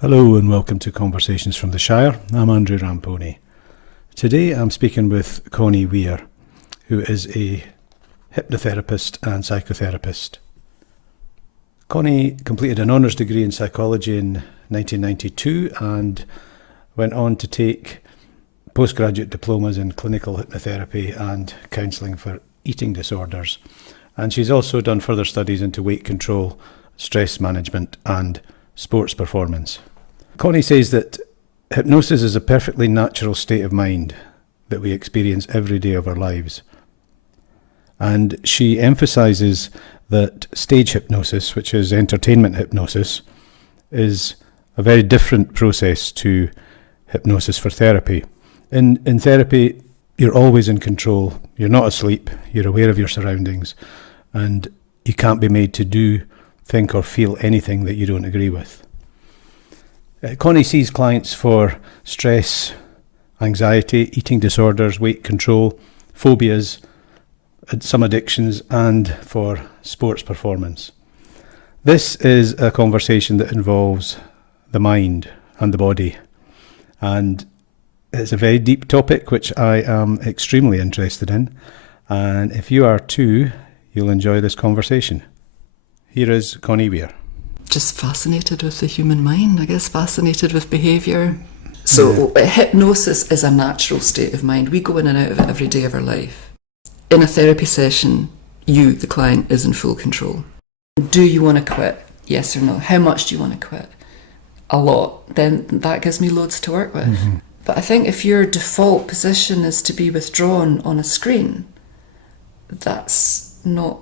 Hello and welcome to Conversations from the Shire. I'm Andrew Ramponi. Today I'm speaking with Connie Weir, who is a hypnotherapist and psychotherapist. Connie completed an honours degree in psychology in 1992 and went on to take postgraduate diplomas in clinical hypnotherapy and counselling for eating disorders. And she's also done further studies into weight control, stress management and sports performance. Connie says that hypnosis is a perfectly natural state of mind that we experience every day of our lives. And she emphasises that stage hypnosis, which is entertainment hypnosis, is a very different process to hypnosis for therapy. In therapy, you're always in control, you're not asleep, you're aware of your surroundings, and you can't be made to do, think or feel anything that you don't agree with. Connie sees clients for stress, anxiety, eating disorders, weight control, phobias, some addictions, and for sports performance. This is a conversation that involves the mind and the body, and it's a very deep topic which I am extremely interested in, and if you are too, you'll enjoy this conversation. Here is Connie Weir. Just fascinated with the human mind, I guess, fascinated with behaviour. So hypnosis is a natural state of mind. We go in and out of it every day of our life. In a therapy session, you, the client, is in full control. Do you want to quit? Yes or no? How much do you want to quit? A lot. Then that gives me loads to work with. Mm-hmm. But I think if your default position is to be withdrawn on a screen, that's not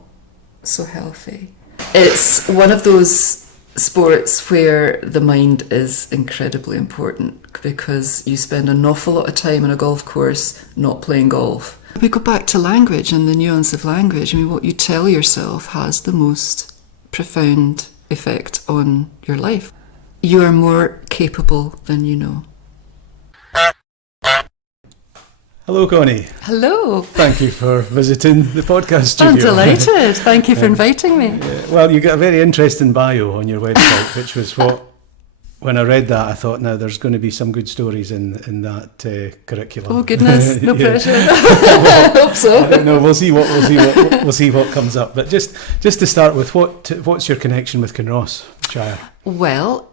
so healthy. It's one of those sports where the mind is incredibly important because you spend an awful lot of time on a golf course not playing golf. We go back to language and the nuance of language. I mean, what you tell yourself has the most profound effect on your life. You are more capable than you know. Hello, Connie. Hello. Thank you for visiting the podcast studio. I'm delighted. Thank you for inviting me. Well, you got a very interesting bio on your website, which was when I read that, I thought, now there's going to be some good stories in that curriculum. Oh goodness, no pressure. I hope so. I don't know. We'll see what comes up. But just to start with, what's your connection with Kinross Shire? Well,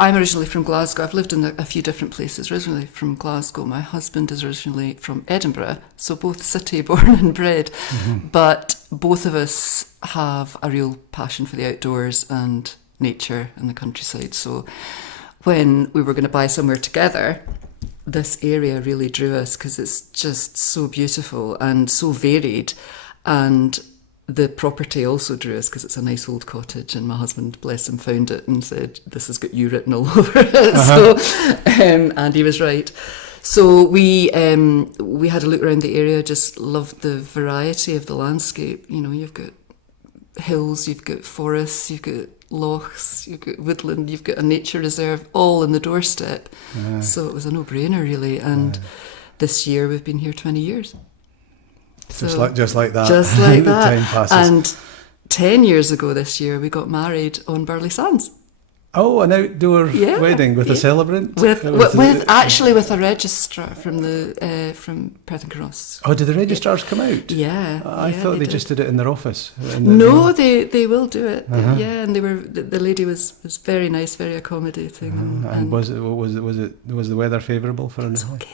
I'm originally from Glasgow. I've lived in a few different places. Originally from Glasgow. My husband is originally from Edinburgh, so both city born and bred. Mm-hmm. But both of us have a real passion for the outdoors and nature and the countryside. So when we were going to buy somewhere together, this area really drew us because it's just so beautiful and so varied. And the property also drew us because it's a nice old cottage, and my husband, bless him, found it and said, "This has got you written all over it." Uh-huh. So, and he was right. So we had a look around the area. Just loved the variety of the landscape. You know, you've got hills, you've got forests, you've got lochs, you've got woodland, you've got a nature reserve, all in the doorstep. Uh-huh. So it was a no-brainer, really. And this year we've been here 20 years. Just like that. Just like that. Time passes. And 10 years ago this year, we got married on Burley Sands. Oh, an outdoor wedding with a celebrant? With a registrar from Perth and Kinross. Oh, did the registrars come out? Yeah. I thought they just did it in their office. No, they will do it. Uh-huh. Yeah, and the lady was very nice, very accommodating. Uh-huh. And was the weather favourable for It's okay.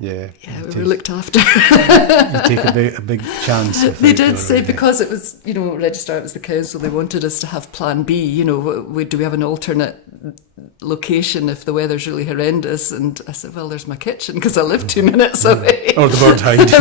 Yeah, we were looked after. You take a big chance. They did say because it was, registrar, it was the council, they wanted us to have plan B, do we have an alternate location if the weather's really horrendous? And I said, well, there's my kitchen because I live 2 minutes away. Or the bird hide.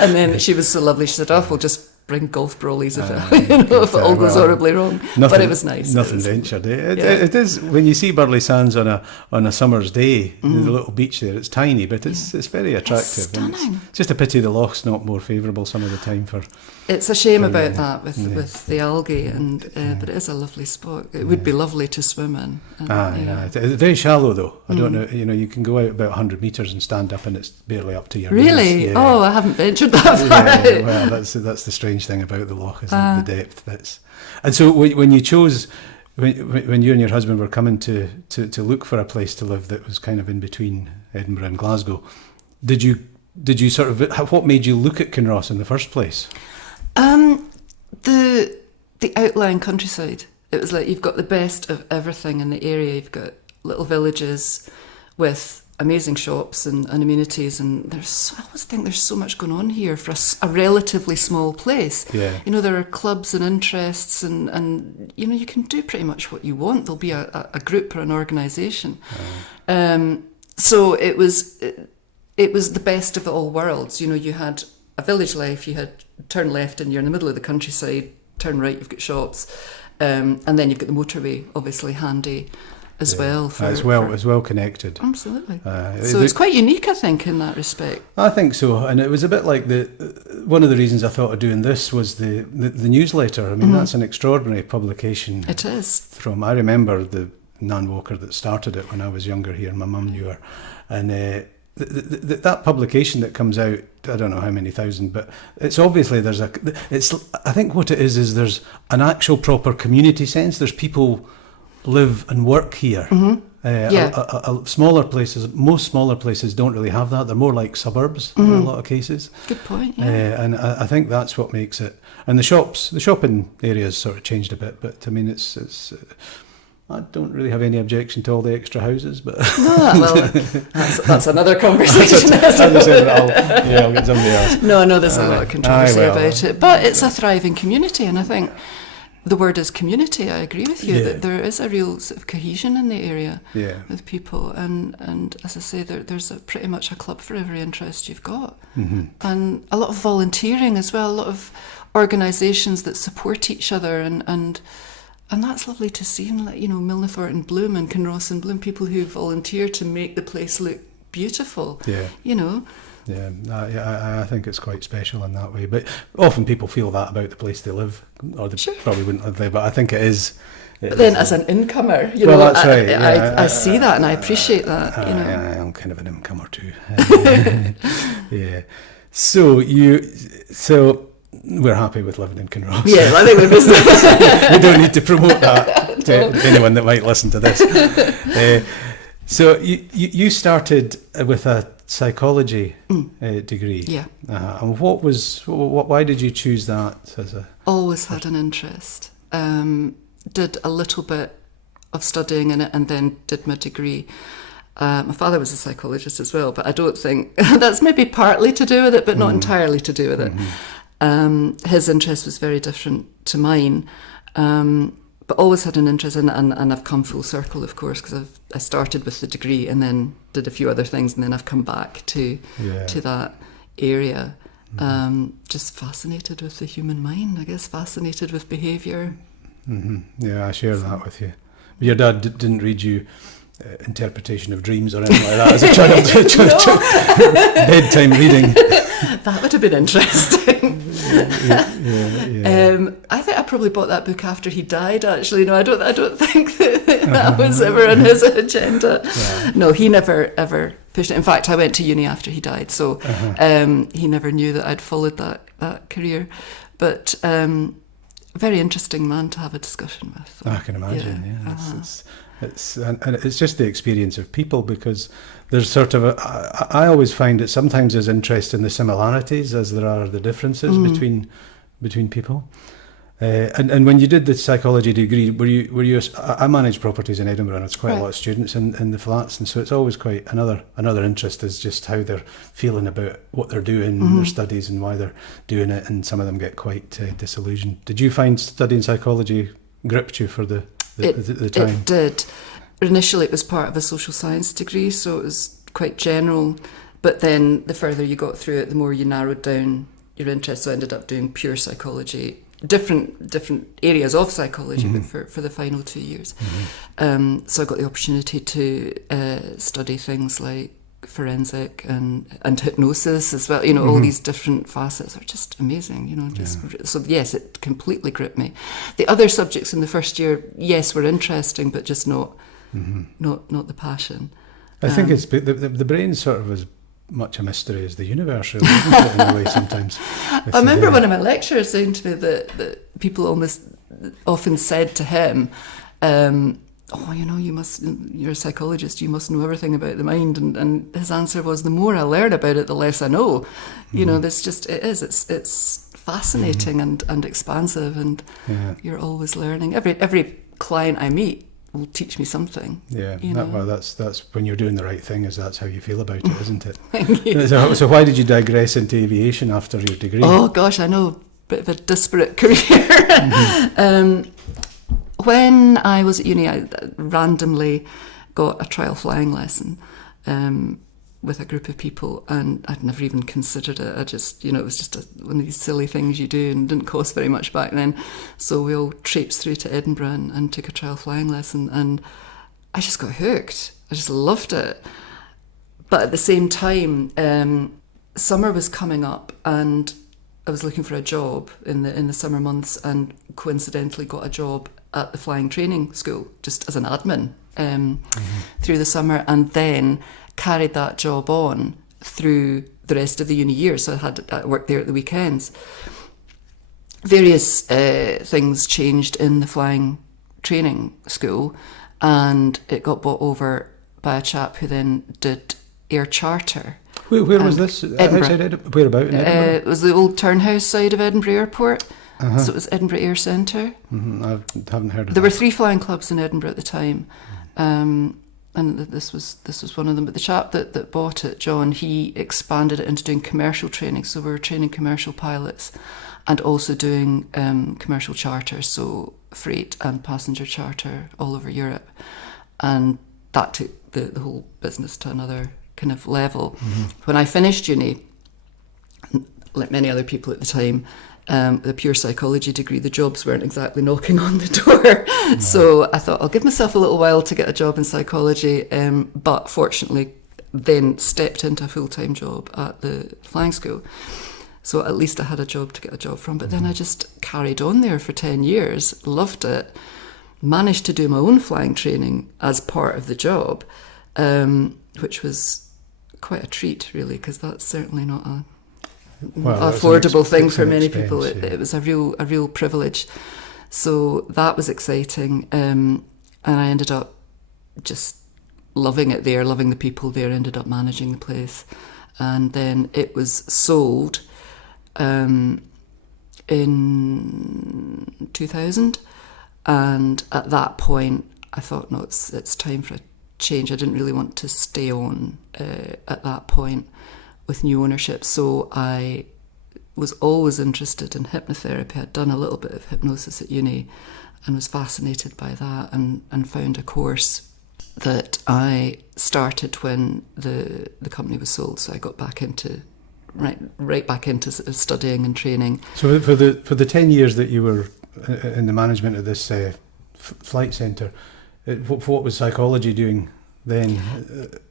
And then she was so lovely, she said, we'll just bring golf brollies if it all goes horribly wrong. But it was nice. Nothing ventured. It is, when you see Burley Sands on a summer's day, the little beach there, it's tiny, but it's very attractive. It's stunning. It's just a pity the loch's not more favourable some of the time for... It's a shame about that with the algae, but it is a lovely spot. It would be lovely to swim in. It's very shallow though. I don't know, you can go out about 100 metres and stand up and it's barely up to your knees. Really? Yeah. Oh, I haven't ventured that far out. Well, that's the strange thing about the loch, isn't it? The depth. And so when you chose when you and your husband were coming to look for a place to live that was kind of in between Edinburgh and Glasgow, did you sort of, what made you look at Kinross in the first place? The outlying countryside. It was like you've got the best of everything in the area. You've got little villages with amazing shops and amenities, and I always think there's so much going on here for a relatively small place. Yeah. You know, there are clubs and interests, and you know, you can do pretty much what you want. There'll be a group or an organisation. So it was the best of all worlds. You know, you had a village life, you had turn left and you're in the middle of the countryside, turn right, you've got shops, and then you've got the motorway, obviously handy as well. As well connected. Absolutely. So it's quite unique, I think, in that respect. I think so, and it was a bit like one of the reasons I thought of doing this was the newsletter. I mean, that's an extraordinary publication. It is. I remember the Nan Walker that started it when I was younger here, and my mum knew her, and that publication that comes out, I don't know how many thousand, but it's obviously I think what it is there's an actual proper community sense. There's people live and work here. Smaller places, most smaller places don't really have that. They're more like suburbs in a lot of cases. Good point. Yeah. And I think that's what makes it. And the shopping areas sort of changed a bit, but I mean, it's I don't really have any objection to all the extra houses, but that's another conversation. I'll get somebody else. No, there's a lot of controversy about it, but it's a thriving community, and I think the word is community. I agree with you that there is a real sort of cohesion in the area with people, and as I say, there's pretty much a club for every interest you've got, and a lot of volunteering as well, a lot of organisations that support each other, and that's lovely to see. And like, you know, Milnathort and Bloom and Kinross and Bloom, people who volunteer to make the place look beautiful. Yeah, you know. Yeah, I think it's quite special in that way. But often people feel that about the place they live, or they probably wouldn't live there. But I think it is. But then, as an incomer, you know, that's right. I see that and I appreciate that. You know, yeah, I'm kind of an incomer too. Yeah. So we're happy with living in Kinross. Yeah, I think we don't need to promote that to anyone that might listen to this. So you started with a psychology degree. Yeah. And why did you choose that as a? Always had an interest. Did a little bit of studying in it, and then did my degree. My father was a psychologist as well, but I don't think that's maybe partly to do with it, but not entirely to do with it. His interest was very different to mine, but always had an interest in it, and I've come full circle, of course, because I started with the degree and then did a few other things, and then I've come back to that area. Just fascinated with the human mind, I guess, fascinated with behaviour. Yeah, I share that with you. But your dad didn't read you interpretation of dreams or anything like that as a child? Bedtime reading. That would have been interesting. Yeah. I think I probably bought that book after he died. Actually, no, I don't think that was ever on his agenda. Yeah. No, he never ever pushed it. In fact, I went to uni after he died, so he never knew that I'd followed that career. But very interesting man to have a discussion with. I can imagine. Yeah. It's just the experience of people, because there's sort of I always find it sometimes as interesting the similarities as there are the differences between people. And when you did the psychology degree, were you? I manage properties in Edinburgh, and it's quite a lot of students in the flats, and so it's always quite another interest is just how they're feeling about what they're doing, their studies, and why they're doing it. And some of them get quite disillusioned. Did you find studying psychology gripped you for the time? It did. Initially, it was part of a social science degree, so it was quite general. But then, the further you got through it, the more you narrowed down your interest. So I ended up doing pure psychology, different areas of psychology, but for the final 2 years. So I got the opportunity to study things like forensic and hypnosis as well. You know, all these different facets are just amazing. You know, so yes, it completely gripped me. The other subjects in the first year, yes, were interesting, but just not the passion. I think it's the brain sort of as much a mystery as the universe, really, isn't it, in a way sometimes. I remember one of my lecturers saying to me that people almost often said to him, you're a psychologist, you must know everything about the mind. And his answer was, the more I learn about it, the less I know. It's fascinating and expansive, and you're always learning. Every client I meet will teach me something. Yeah, that's when you're doing the right thing, that's how you feel about it, isn't it? Thank you. So why did you digress into aviation after your degree? Oh gosh, I know, bit of a disparate career. When I was at uni, I randomly got a trial flying lesson with a group of people, and I'd never even considered it. I just, it was just one of these silly things you do, and didn't cost very much back then. So we all traipsed through to Edinburgh and took a trial flying lesson, and I just got hooked. I just loved it. But at the same time, summer was coming up, and I was looking for a job in the summer months, and coincidentally got a job at the flying training school, just as an admin through the summer, and then carried that job on through the rest of the uni year. So I worked there at the weekends. Various things changed in the flying training school, and it got bought over by a chap who then did air charter. Where was this? Edinburgh. Whereabout in Edinburgh? It was the old Turnhouse side of Edinburgh Airport. So it was Edinburgh Air Centre. I haven't heard of There that. were 3 flying clubs in Edinburgh at the time, and this was one of them. But the chap that bought it, John, he expanded it into doing commercial training. So we were training commercial pilots, and also doing commercial charter, so freight and passenger charter all over Europe, and that took the whole business to another kind of level. When I finished uni, like many other people at the time, with a pure psychology degree, the jobs weren't exactly knocking on the door. No. So I thought, I'll give myself a little while to get a job in psychology, but fortunately then stepped into a full-time job at the flying school. So at least I had a job to get a job from. But then I just carried on there for 10 years, loved it, managed to do my own flying training as part of the job, which was quite a treat, really, because that's certainly not a affordable thing for many people. It was a real privilege. So that was exciting, and I ended up just loving it there, loving the people there. Ended up managing the place, and then it was sold in 2000. And at that point, I thought, no, it's time for a change. I didn't really want to stay on at that point with new ownership. So I was always interested in hypnotherapy. I'd done a little bit of hypnosis at uni and was fascinated by that, and found a course that I started when the company was sold. So I got back into right back into studying and training. So for the 10 years that you were in the management of this flight centre, what was psychology doing then?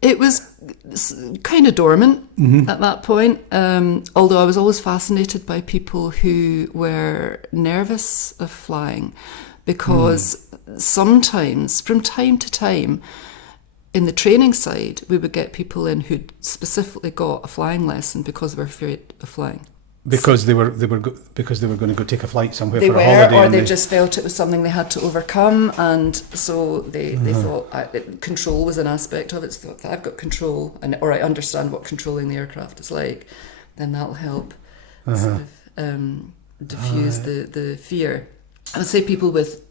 It was kind of dormant at that point, although I was always fascinated by people who were nervous of flying, because sometimes, from time to time, in the training side, we would get people in who'd specifically got a flying lesson because they were afraid of flying. Because they were going to go take a flight somewhere for a holiday. Or they just felt it was something they had to overcome, and so they thought control was an aspect of it. So if I've got control, or I understand what controlling the aircraft is like, then that'll help sort of diffuse the fear. I would say people with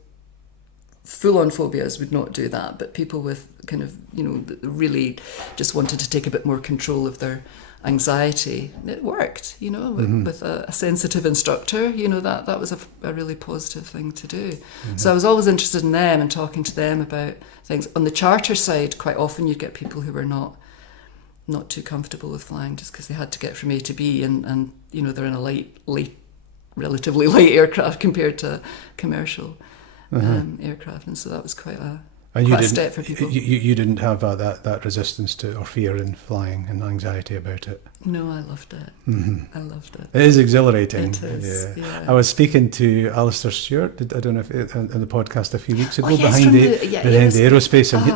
full-on phobias would not do that, but people with kind of, really just wanted to take a bit more control of their anxiety, it worked, with a sensitive instructor, that was a really positive thing to do. So I was always interested in them and talking to them about things. On the charter side, quite often you'd get people who were not too comfortable with flying just because they had to get from A to B, and they're in a relatively light aircraft compared to commercial aircraft, and so that was quite a step for people. You didn't have that resistance to or fear in flying and anxiety about it? No, I loved it. I loved it. It is exhilarating. It is, yeah. I was speaking to Alistair Stewart, I don't know if on the podcast a few weeks ago, yes, behind the aerospace, and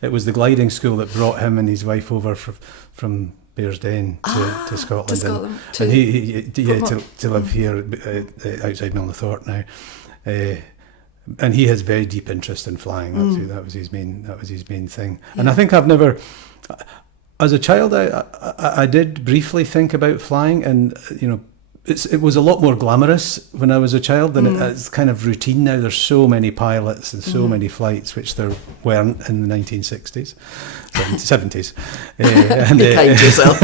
it was the gliding school that brought him and his wife over from Bearsden to Scotland. And he to live here outside Milnathort now. and he has very deep interest in flying. That was his main thing. And I think I've never, as a child, I did briefly think about flying, and it was a lot more glamorous when I was a child than it's kind of routine now. There's so many pilots and so many flights, which there weren't in the 1960s, 70s. Be kind to yourself.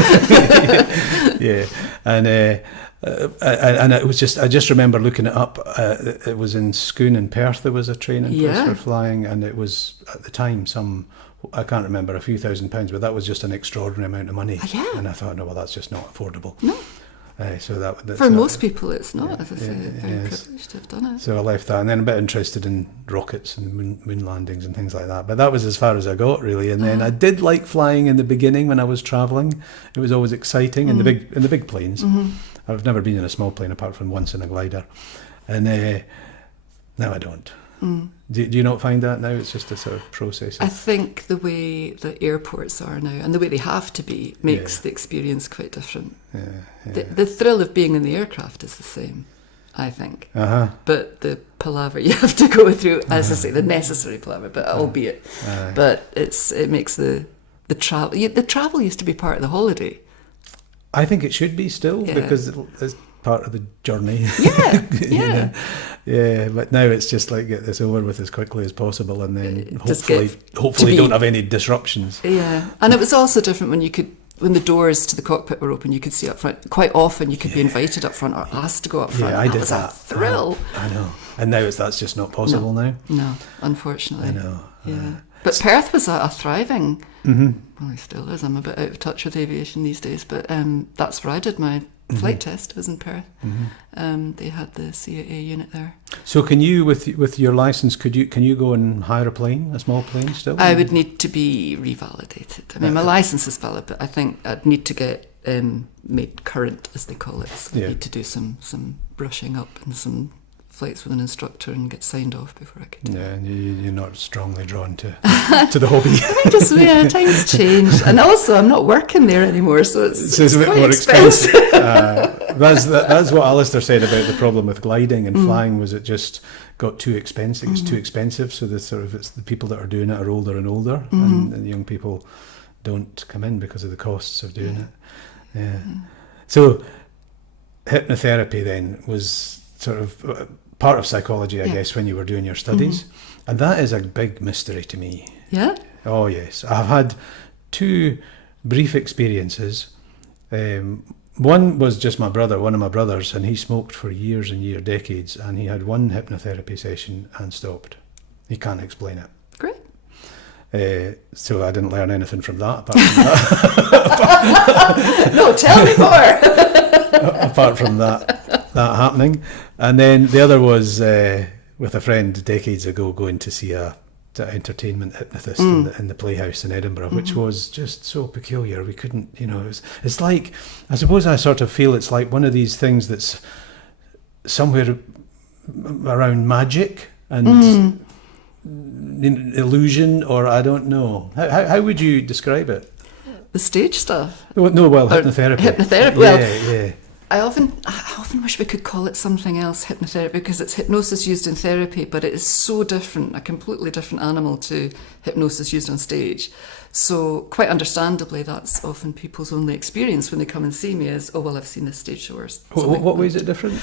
Yeah, and it was just, I just remember looking it up. It was in Scone in Perth. There was a training place for flying, and it was at the time I can't remember, a few £1,000s, but that was just an extraordinary amount of money. And I thought, no, well, that's just not affordable. No. So that's for most people, it's not. As I say, very privileged to have done it. So I left that, and then a bit interested in rockets and moon landings and things like that. But that was as far as I got, really. And then I did like flying in the beginning when I was travelling. It was always exciting in the big planes. I've never been in a small plane apart from once in a glider, and now I don't. Do you not find that now? It's just a sort of process. I think the way the airports are now, and the way they have to be, makes the experience quite different. The thrill of being in the aircraft is the same, I think. But the palaver you have to go through, as I say, the necessary palaver, but albeit. But it makes the travel. The travel used to be part of the holiday. I think it should be still, because it's part of the journey. But now it's just like, get this over with as quickly as possible, and then hopefully don't have any disruptions. And it was also different when the doors to the cockpit were open, you could see up front. Quite often you could be invited up front or asked to go up front. I did was that. A thrill. I know. And now that's just not possible now. No, unfortunately. I know. But Perth was a thriving, well, it still is. I'm a bit out of touch with aviation these days, but that's where I did my flight test, was in Perth. They had the CAA unit there. So can you, with your licence, can you go and hire a small plane still? I would need to be revalidated. I mean, my licence is valid, but I think I'd need to get made current, as they call it. So I need to do some brushing up and some flights with an instructor and get signed off before I could do it. And you're not strongly drawn to the hobby. I just, times change. And also, I'm not working there anymore, so it's a bit quite more expensive. That's what Alistair said about the problem with gliding and flying, was it just got too expensive. It's too expensive, so it's the people that are doing it are older and older, and the young people don't come in because of the costs of doing it. So hypnotherapy then was sort of part of psychology, I guess, when you were doing your studies. And that is a big mystery to me. Yeah? Oh, yes. I've had two brief experiences. One was just one of my brothers, and he smoked for years and years, decades, and he had one hypnotherapy session and stopped. He can't explain it. Great. So I didn't learn anything from that. No, tell me more. Apart from that happening. And then the other was with a friend decades ago, going to see an entertainment hypnotist in the Playhouse in Edinburgh, which was just so peculiar. We couldn't, it's like, I suppose I sort of feel it's like one of these things that's somewhere around magic and illusion, or I don't know. How would you describe it? The stage stuff? Hypnotherapy. Hypnotherapy. I often wish we could call it something else, hypnotherapy, because it's hypnosis used in therapy, but it is so different, a completely different animal to hypnosis used on stage. So quite understandably, that's often people's only experience when they come and see me is, oh, well, I've seen this stage show or something. What way is it different?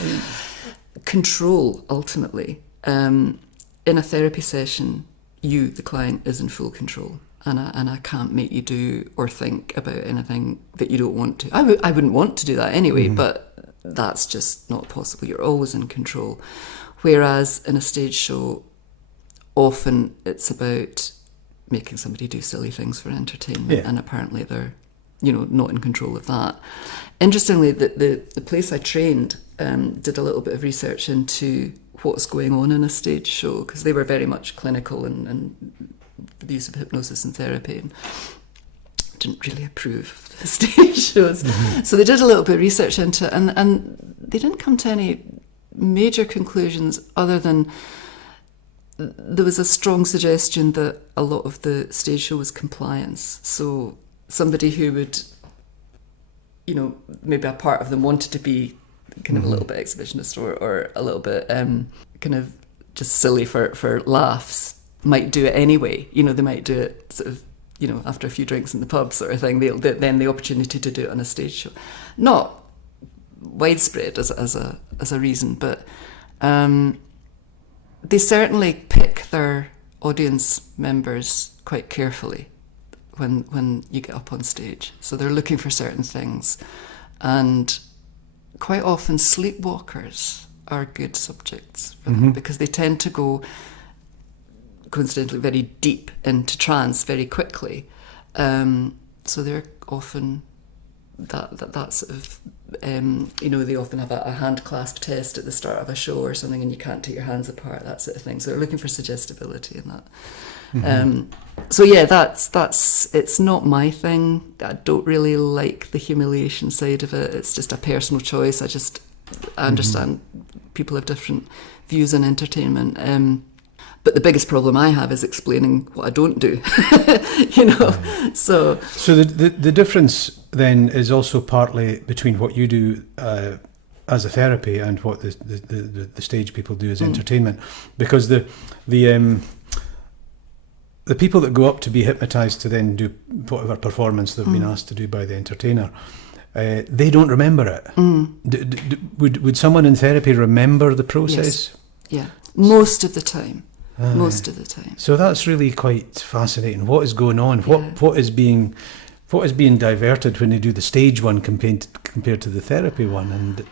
Control, ultimately. In a therapy session, you, the client, is in full control. And I can't make you do or think about anything that you don't want to. I wouldn't want to do that anyway, but that's just not possible. You're always in control. Whereas in a stage show, often it's about making somebody do silly things for entertainment, and apparently they're, not in control of that. Interestingly, the place I trained did a little bit of research into what's going on in a stage show, because they were very much clinical and the use of hypnosis and therapy, and didn't really approve of the stage shows. So they did a little bit of research into it, and they didn't come to any major conclusions other than there was a strong suggestion that a lot of the stage show was compliance. So somebody who would, maybe a part of them wanted to be kind of a little bit exhibitionist or a little bit kind of just silly for laughs might do it anyway. You know, they might do it sort of, you know, after a few drinks in the pub sort of thing. Then the opportunity to do it on a stage show. Not widespread as a reason, but they certainly pick their audience members quite carefully when you get up on stage. So they're looking for certain things, and quite often sleepwalkers are good subjects for them, because they tend to go, coincidentally, very deep into trance very quickly. So they're often that sort of, you know, they often have a hand clasp test at the start of a show or something, and you can't take your hands apart, that sort of thing. So they're looking for suggestibility in that. So yeah, that's it's not my thing. I don't really like the humiliation side of it. It's just a personal choice. I understand people have different views on entertainment. But the biggest problem I have is explaining what I don't do, you know. So the difference then is also partly between what you do as a therapy and what the stage people do as entertainment, because the people that go up to be hypnotised to then do whatever performance they've been asked to do by the entertainer, they don't remember it. Would someone in therapy remember the process? Yes. Yeah, most of the time. Most of the time. So that's really quite fascinating. What is going on? What is being diverted when they do the stage one compared to the therapy one? And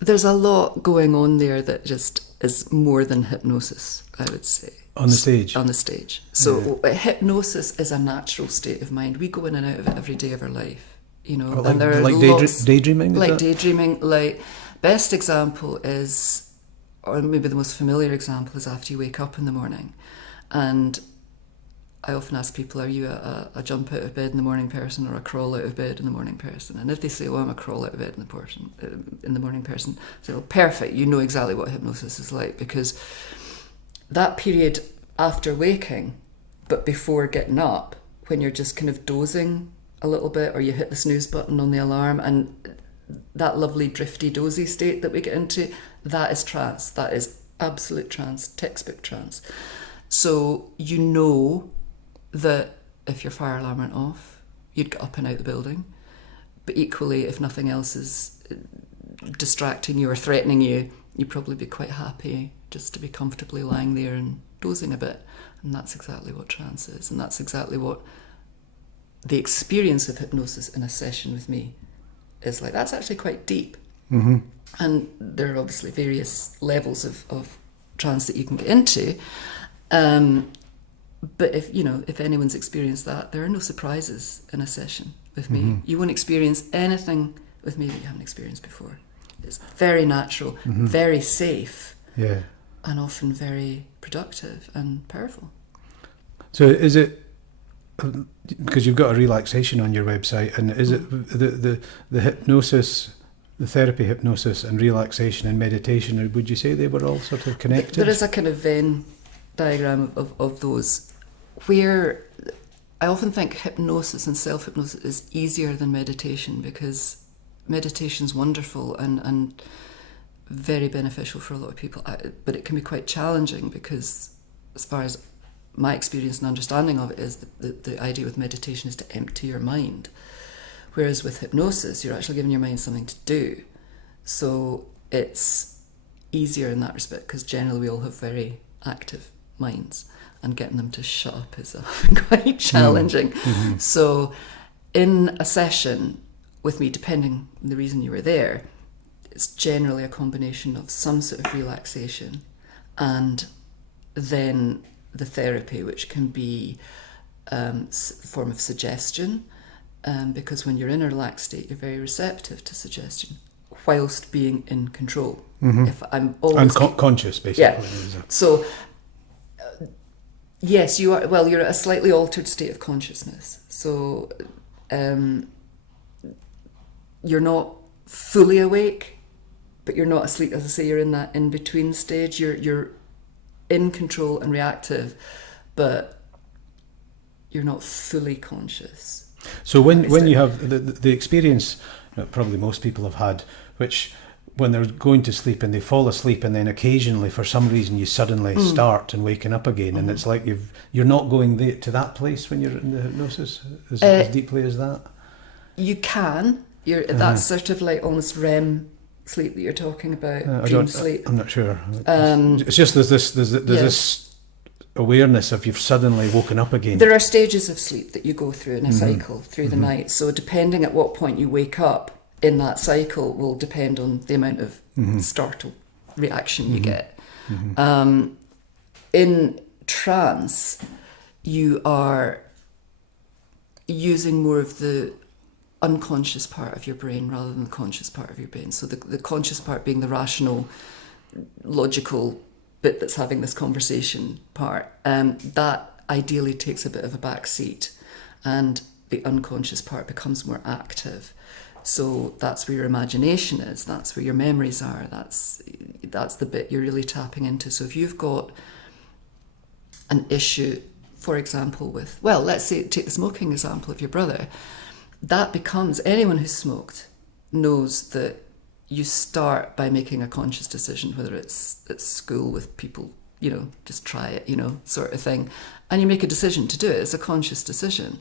there's a lot going on there that just is more than hypnosis, I would say. On the stage? On the stage. So hypnosis is a natural state of mind. We go in and out of it every day of our life. You know, like, and there are daydreaming? Like daydreaming. Like, best example is, or maybe the most familiar example is after you wake up in the morning. And I often ask people, are you a jump out of bed in the morning person or a crawl out of bed in the morning person? And if they say, I'm a crawl out of bed in the morning person, I say, well, perfect, you know exactly what hypnosis is like, because that period after waking, but before getting up, when you're just kind of dozing a little bit, or you hit the snooze button on the alarm, and that lovely drifty dozy state that we get into, that is trance. That is absolute trance, textbook trance. So you know that if your fire alarm went off, you'd get up and out the building. But equally, if nothing else is distracting you or threatening you, you'd probably be quite happy just to be comfortably lying there and dozing a bit. And that's exactly what trance is. And that's exactly what the experience of hypnosis in a session with me is like. That's actually quite deep. And there are obviously various levels of trance that you can get into. But if anyone's experienced that, there are no surprises in a session with me. You won't experience anything with me that you haven't experienced before. It's very natural, very safe, and often very productive and powerful. So is it, because you've got a relaxation on your website, and is it the hypnosis, the therapy hypnosis and relaxation and meditation, or would you say they were all sort of connected? There is a kind of Venn diagram of those, where I often think hypnosis and self-hypnosis is easier than meditation, because meditation's wonderful and very beneficial for a lot of people, but it can be quite challenging, because as far as my experience and understanding of it is, the idea with meditation is to empty your mind. Whereas with hypnosis, you're actually giving your mind something to do. So it's easier in that respect, because generally we all have very active minds, and getting them to shut up is often quite challenging. So in a session with me, depending on the reason you were there, it's generally a combination of some sort of relaxation and then the therapy, which can be a form of suggestion, because when you're in a relaxed state, you're very receptive to suggestion, whilst being in control. If I'm always conscious, basically. So yes, you are. Well, you're at a slightly altered state of consciousness. So you're not fully awake, but you're not asleep. As I say, you're in that in between stage. You're in control and reactive, but you're not fully conscious. So when you have the experience that probably most people have had, which when they're going to sleep and they fall asleep, and then occasionally for some reason you suddenly start and waking up again, and it's like you're not going to that place when you're in the hypnosis as deeply as that. You can. That's sort of like almost REM sleep that you're talking about, dream sleep. I'm not sure. It's just there's this awareness of you've suddenly woken up again. There are stages of sleep that you go through in a cycle through the night. So depending at what point you wake up in that cycle will depend on the amount of startle reaction you get. In trance, you are using more of the unconscious part of your brain rather than the conscious part of your brain. So the conscious part being the rational, logical bit that's having this conversation part, that ideally takes a bit of a back seat, and the unconscious part becomes more active. So that's where your imagination is, that's where your memories are, that's the bit you're really tapping into. So if you've got an issue, for example, with, well, let's say, take the smoking example of your brother, that becomes, anyone who's smoked knows that you start by making a conscious decision, whether it's at school with people, just try it, sort of thing. And you make a decision to do it. It's a conscious decision.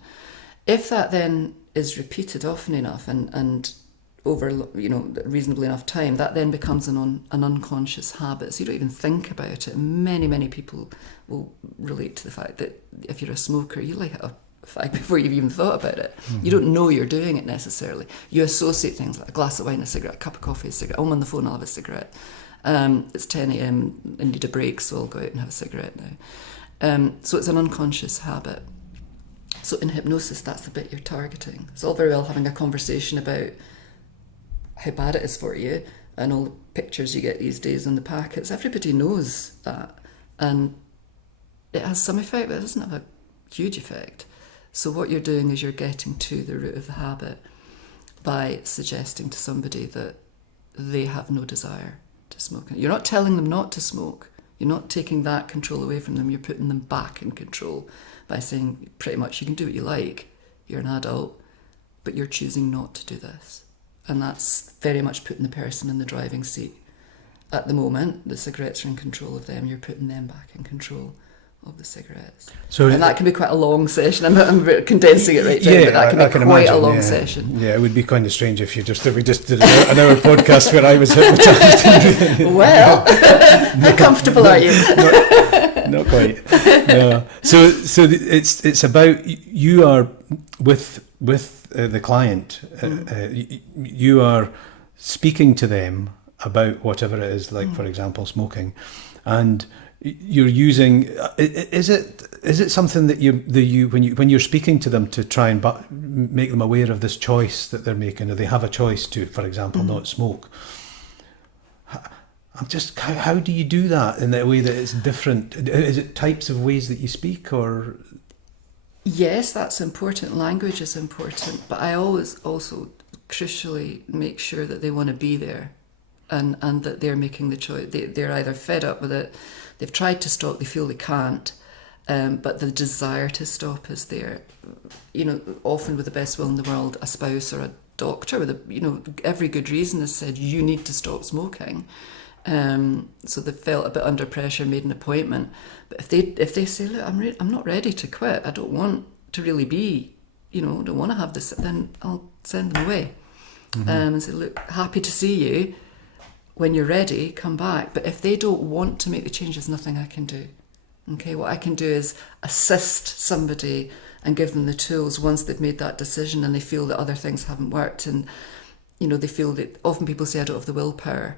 If that then is repeated often enough and over, reasonably enough time, that then becomes an unconscious habit. So you don't even think about it. Many, many people will relate to the fact that if you're a smoker, you light a fag before you've even thought about it. You don't know you're doing it necessarily. You associate things like a glass of wine, a cigarette, a cup of coffee, a cigarette. I'm on the phone, I'll have a cigarette. It's 10 a.m, I need a break, so I'll go out and have a cigarette now. So it's an unconscious habit. So in hypnosis, that's the bit you're targeting. It's all very well having a conversation about how bad it is for you and all the pictures you get these days in the packets. Everybody knows that. And it has some effect, but it doesn't have a huge effect. So what you're doing is you're getting to the root of the habit by suggesting to somebody that they have no desire to smoke. You're not telling them not to smoke. You're not taking that control away from them. You're putting them back in control by saying pretty much you can do what you like. You're an adult, but you're choosing not to do this. And that's very much putting the person in the driving seat. At the moment, the cigarettes are in control of them. You're putting them back in control of the cigarettes. And that can be quite a long session. I'm condensing it right down, but that can be quite a long session. Yeah, it would be kind of strange if we just did an hour podcast where I was hypnotised. Well, how comfortable are you? Not quite. No. So it's about, you are with the client. You are speaking to them about whatever it is, like for example, smoking, and you're using. Is it something that you when you're speaking to them to try and make them aware of this choice that they're making, or they have a choice to, for example, not smoke? How do you do that in a way that it's different? Is it types of ways that you speak, or? Yes, that's important. Language is important, but I always also crucially make sure that they want to be there, and that they're making the choice. They're either fed up with it, they've tried to stop, they feel they can't, but the desire to stop is there. Often with the best will in the world, a spouse or a doctor with every good reason has said you need to stop smoking. So they felt a bit under pressure, made an appointment. But if they say, look, I'm not ready to quit, I don't want to really be, don't want to have this, then I'll send them away. And say, look, happy to see you. When you're ready, come back. But if they don't want to make the change, there's nothing I can do. Okay, what I can do is assist somebody and give them the tools once they've made that decision and they feel that other things haven't worked. And, they feel that, often people say, I don't have the willpower.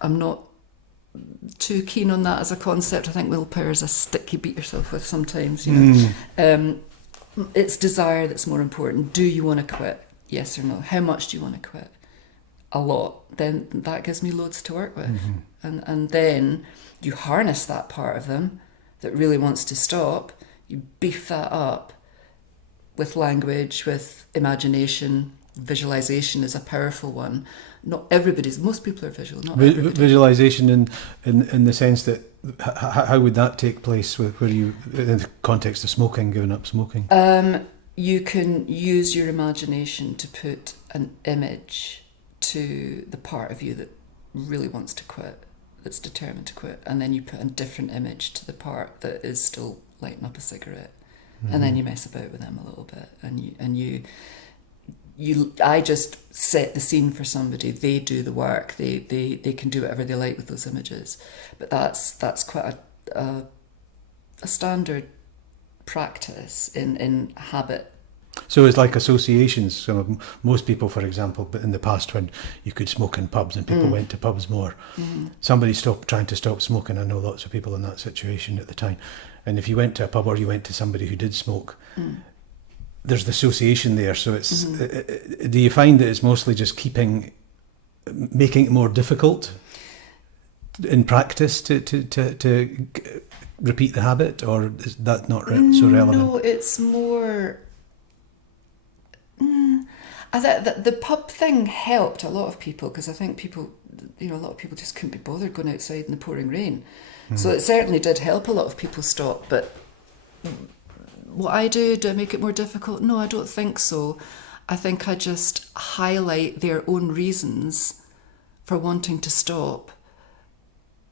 I'm not too keen on that as a concept. I think willpower is a stick you beat yourself with sometimes, It's desire that's more important. Do you want to quit? Yes or no? How much do you want to quit? A lot. Then that gives me loads to work with. And then you harness that part of them that really wants to stop. You beef that up with language, with imagination. Visualization is a powerful one. Most people are visual. Not everybody. Visualization in the sense that how would that take place where you, in the context of smoking, giving up smoking? You can use your imagination to put an image to the part of you that really wants to quit, that's determined to quit, and then you put a different image to the part that is still lighting up a cigarette, and then you mess about with them a little bit, I just set the scene for somebody. They do the work. They can do whatever they like with those images, but that's quite a standard practice in habit. So it's like associations. So most people, for example, but in the past when you could smoke in pubs and people went to pubs more, somebody stopped trying to stop smoking. I know lots of people in that situation at the time. And if you went to a pub or you went to somebody who did smoke, there's the association there. So it's do you find that it's mostly just making it more difficult in practice to repeat the habit, or is that not so relevant? No, it's more. The pub thing helped a lot of people, because I think people, a lot of people just couldn't be bothered going outside in the pouring rain. So it certainly did help a lot of people stop. But what I do I make it more difficult? No, I don't think so. I think I just highlight their own reasons for wanting to stop,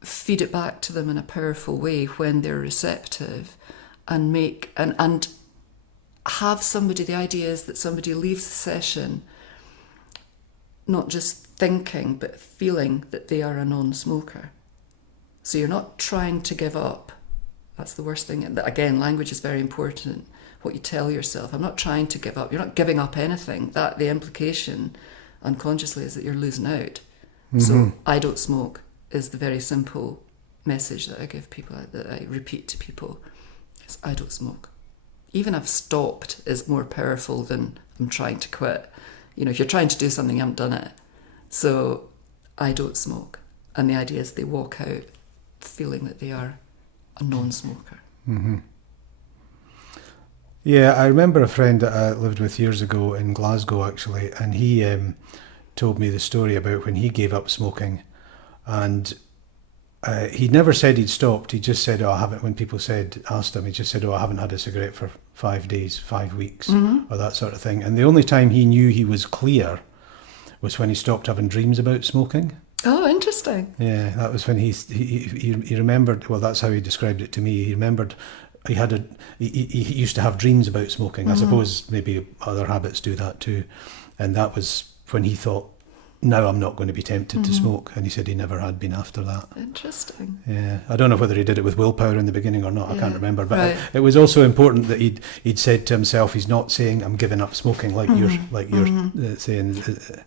feed it back to them in a powerful way when they're receptive, and have somebody, the idea is that somebody leaves the session not just thinking but feeling that they are a non-smoker. So you're not trying to give up. That's the worst thing. Again, language is very important. What you tell yourself. I'm not trying to give up. You're not giving up anything. That the implication unconsciously is that you're losing out. So I don't smoke is the very simple message that I give people, that I repeat to people. Is I don't smoke. Even I've stopped is more powerful than I'm trying to quit. If you're trying to do something, you haven't done it. So I don't smoke. And the idea is they walk out feeling that they are a non-smoker. Yeah, I remember a friend that I lived with years ago in Glasgow, actually, and he told me the story about when he gave up smoking, and he never said he'd stopped. He just said, I haven't, when people asked him, he just said, I haven't had a cigarette for 5 days, 5 weeks, or that sort of thing. And the only time he knew he was clear was when he stopped having dreams about smoking. Oh, interesting. Yeah, that was when he remembered, well, that's how he described it to me. He remembered he used to have dreams about smoking. I suppose maybe other habits do that too. And that was when he thought, now I'm not going to be tempted to smoke. And he said he never had been after that. Interesting. Yeah, I don't know whether he did it with willpower in the beginning or not. I can't remember. But right. it was also important that he'd said to himself, he's not saying I'm giving up smoking like you're saying.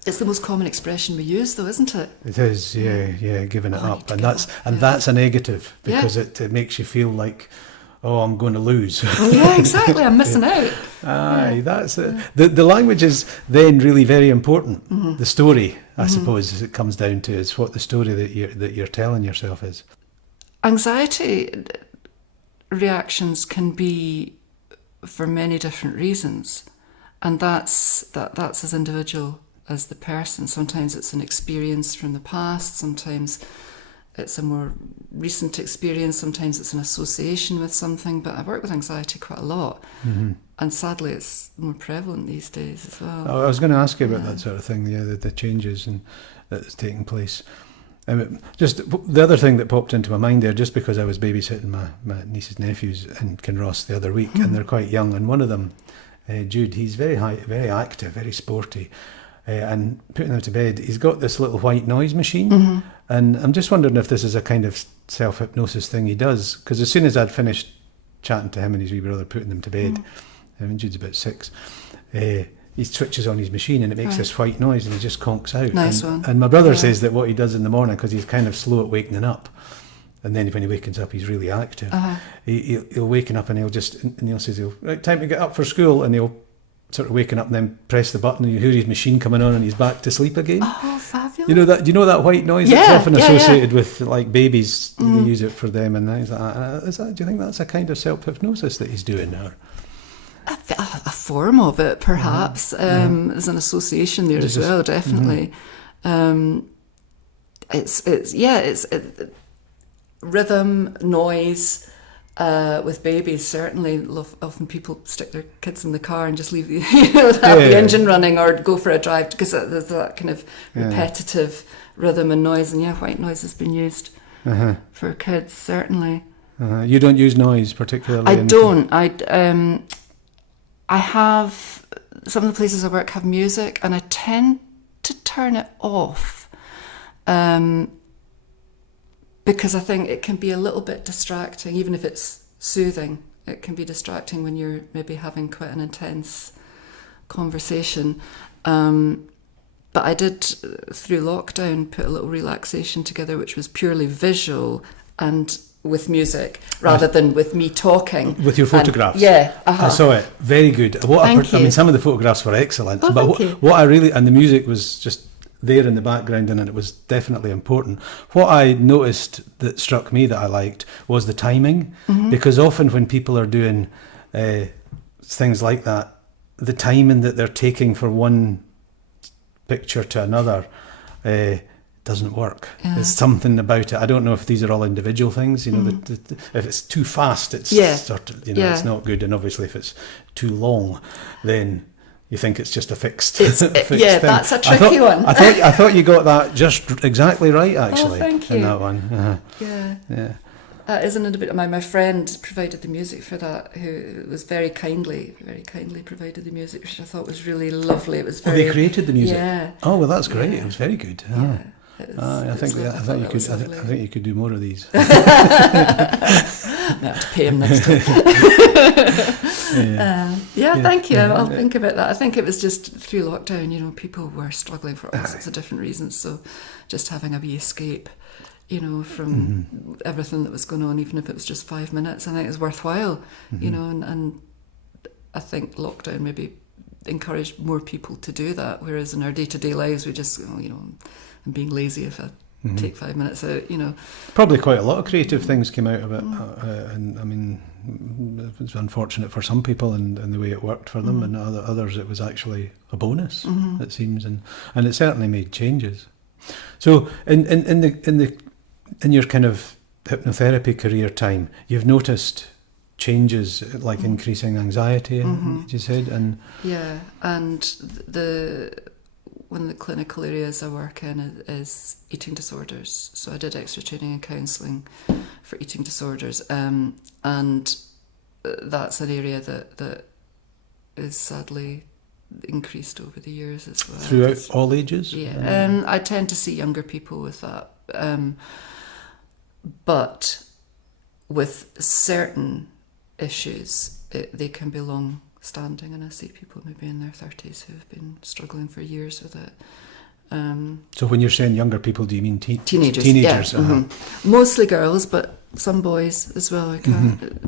It's the most common expression we use, though, isn't it? It is, yeah, giving it up, and that's a negative, because it makes you feel like, oh, I'm going to lose. Yeah, exactly. I'm missing out. Aye, that's it. The language is then really very important. The story, I suppose, as it comes down to, is what the story that you're telling yourself is. Anxiety reactions can be for many different reasons, and that's as individual as the person. Sometimes it's an experience from the past. Sometimes it's a more recent experience. Sometimes it's an association with something. But I work with anxiety quite a lot. And sadly, it's more prevalent these days as well. I was going to ask you about that sort of thing, the changes that's taking place. Just the other thing that popped into my mind there, just because I was babysitting my niece's nephews in Kinross the other week, and they're quite young, and one of them, Jude, he's very active, very sporty. And putting them to bed, he's got this little white noise machine, and I'm just wondering if this is a kind of self-hypnosis thing he does, because as soon as I'd finished chatting to him and his wee brother, putting them to bed, Jude's about 6, he switches on his machine and it makes this white noise and he just conks out. Nice one. And my brother says that what he does in the morning, because he's kind of slow at waking up, and then when he wakens up he's really active, he'll waken up and he'll say, right, time to get up for school, and he'll sort of waking up and then press the button and you hear his machine coming on and he's back to sleep again. Oh, fabulous. Do you know that white noise that's often associated with like babies? They use it for them, and things like that. Do you think that's a kind of self-hypnosis that he's doing now? A form of it, perhaps. There's an association there as well, definitely. It's rhythm, noise, With babies, certainly, often people stick their kids in the car and just leave the engine running or go for a drive, because there's that kind of repetitive rhythm and noise. And white noise has been used for kids, certainly. You don't use noise particularly? I don't. I have, some of the places I work have music, and I tend to turn it off. Because I think it can be a little bit distracting, even if it's soothing. It can be distracting when you're maybe having quite an intense conversation. But I did, through lockdown, put a little relaxation together, which was purely visual and with music, rather than with me talking. With your photographs? I saw it. Very good. Thank you. I mean, some of the photographs were excellent. Oh, but thank you. what I really, and the music was just there in the background, and it was definitely important. What I noticed that struck me that I liked was the timing, because often when people are doing things like that, the timing that they're taking for one picture to another doesn't work. There's something about it. I don't know if these are all individual things. If it's too fast, it's sort of, it's not good. And obviously, if it's too long, then you think it's just a fixed thing. That's a tricky one. I thought you got that just exactly right, actually. Oh, thank you. In that one. Yeah. That is an individual. My friend provided the music for that, who was very kindly provided the music, which I thought was really lovely. It was very. They created the music. Yeah. Oh well, that's great. It was very good. Yeah. I think you could do more of these. I have to pay him next time. Thank you. I'll think about that. I think it was just through lockdown, people were struggling for all sorts of different reasons. So just having a wee escape, from everything that was going on, even if it was just 5 minutes, I think it was worthwhile, and I think lockdown maybe encouraged more people to do that, whereas in our day-to-day lives we just, I'm being lazy if I take 5 minutes out, Probably quite a lot of creative things came out of it, and I mean, it was unfortunate for some people and the way it worked for them, and others it was actually a bonus, it seems, and it certainly made changes. So in your kind of hypnotherapy career time, you've noticed changes like increasing anxiety, you said, and one of the clinical areas I work in is eating disorders. So I did extra training and counselling for eating disorders, and that's an area that is sadly increased over the years as well. Throughout all ages? Yeah, I tend to see younger people with that. But with certain issues, they can be long-standing, and I see people maybe in their 30s who have been struggling for years with it. So when you're saying younger people, do you mean teenagers? Teenagers, yeah. Mostly girls, but some boys as well.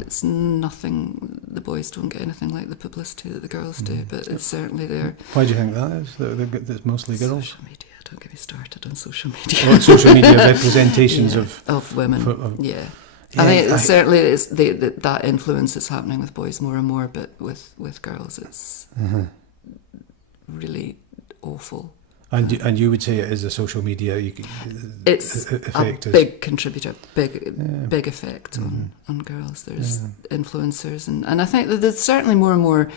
It's nothing, the boys don't get anything like the publicity that the girls do, but it's certainly there. Why do you think that is? That it's mostly girls? Social media. Don't get me started on social media. Social media representations of women. I think certainly it's that influence is happening with boys more and more, but with girls it's really awful. And you would say it is a social media it's effect a big contributor, big effect on girls. There's influencers, and I think that there's certainly more and more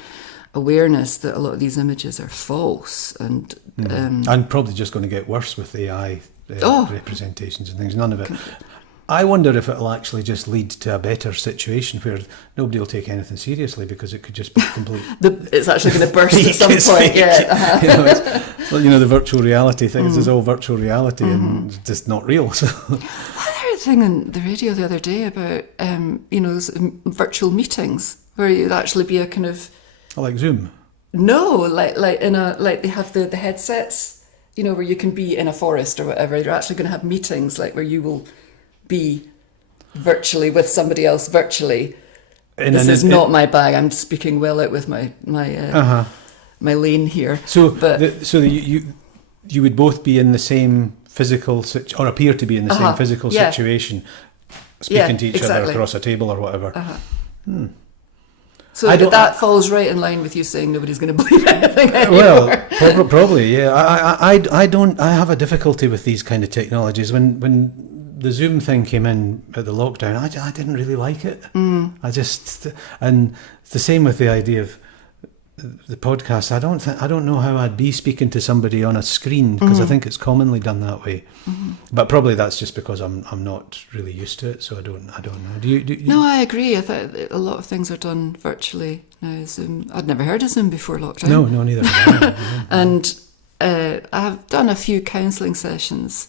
awareness that a lot of these images are false, and probably just going to get worse with AI representations and things. None of it. I wonder if it'll actually just lead to a better situation where nobody will take anything seriously because it could just be complete. It's actually going to burst at some point. The virtual reality things is all virtual reality and it's just not real. So. I heard a thing on the radio the other day about virtual meetings where you'd actually be a kind of like Zoom. No, like they have the headsets, where you can be in a forest or whatever. You're actually going to have meetings like where you will be virtually with somebody else virtually. This is not my bag. I'm speaking well out with my lane here. So, you would both be in the same physical or appear to be in the same physical situation, speaking to each other across a table or whatever. So that falls right in line with you saying nobody's going to believe anything anymore. Well, probably, yeah. I have a difficulty with these kind of technologies when the Zoom thing came in at the lockdown, I didn't really like it. And it's the same with the idea of the podcast. I don't know how I'd be speaking to somebody on a screen, because I think it's commonly done that way. But probably that's just because I'm not really used to it, so I don't know. Do you? No, I agree. I think a lot of things are done virtually now. Zoom. I'd never heard of Zoom before lockdown. No, neither. And I have done a few counselling sessions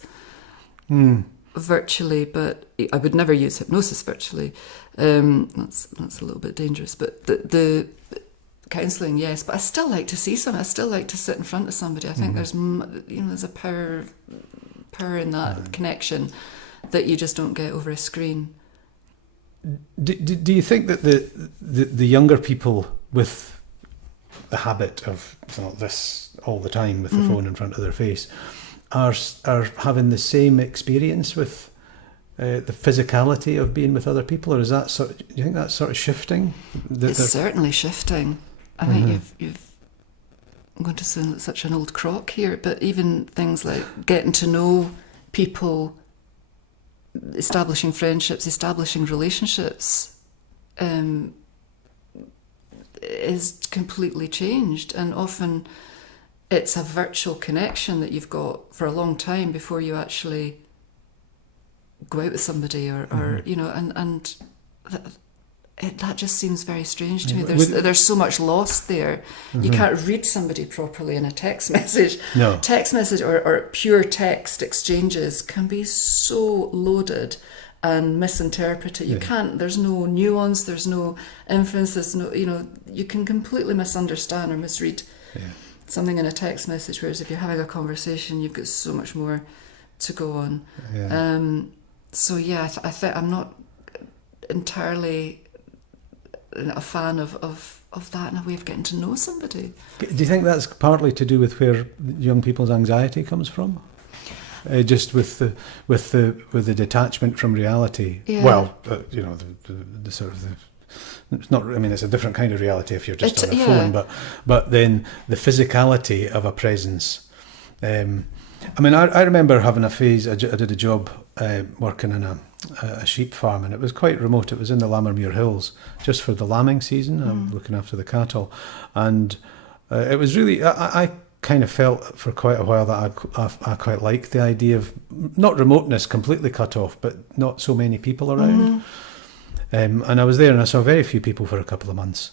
virtually, but I would never use hypnosis virtually. That's a little bit dangerous. But the counselling, yes. But I still like to see someone. I still like to sit in front of somebody. I think there's a power in that connection that you just don't get over a screen. Do you think that the younger people with the habit of this all the time with the phone in front of their face are having the same experience with the physicality of being with other people, or is that do you think that's sort of shifting? It's certainly shifting. I think I'm going to sound like such an old crock here, but even things like getting to know people, establishing friendships, establishing relationships, is completely changed. And often it's a virtual connection that you've got for a long time before you actually go out with somebody, or you know, and that just seems very strange to me. There's so much lost there. You can't read somebody properly in a text message. No. Text message or pure text exchanges can be so loaded and misinterpreted. You can't, there's no nuance, there's no inference, there's no, you can completely misunderstand or misread something in a text message, whereas if you're having a conversation, you've got so much more to go on. I think I'm not entirely a fan of that in a way of getting to know somebody. Do you think that's partly to do with where young people's anxiety comes from? Just with the detachment from reality. Yeah. Well, the sort of it's not. I mean, it's a different kind of reality if you're just on a phone. But then the physicality of a presence. I remember having a phase. I did a job working in a sheep farm, and it was quite remote. It was in the Lammermuir Hills, just for the lambing season. I'm looking after the cattle, and it was really. I kind of felt for quite a while that I quite liked the idea of not remoteness, completely cut off, but not so many people around. And I was there, and I saw very few people for a couple of months.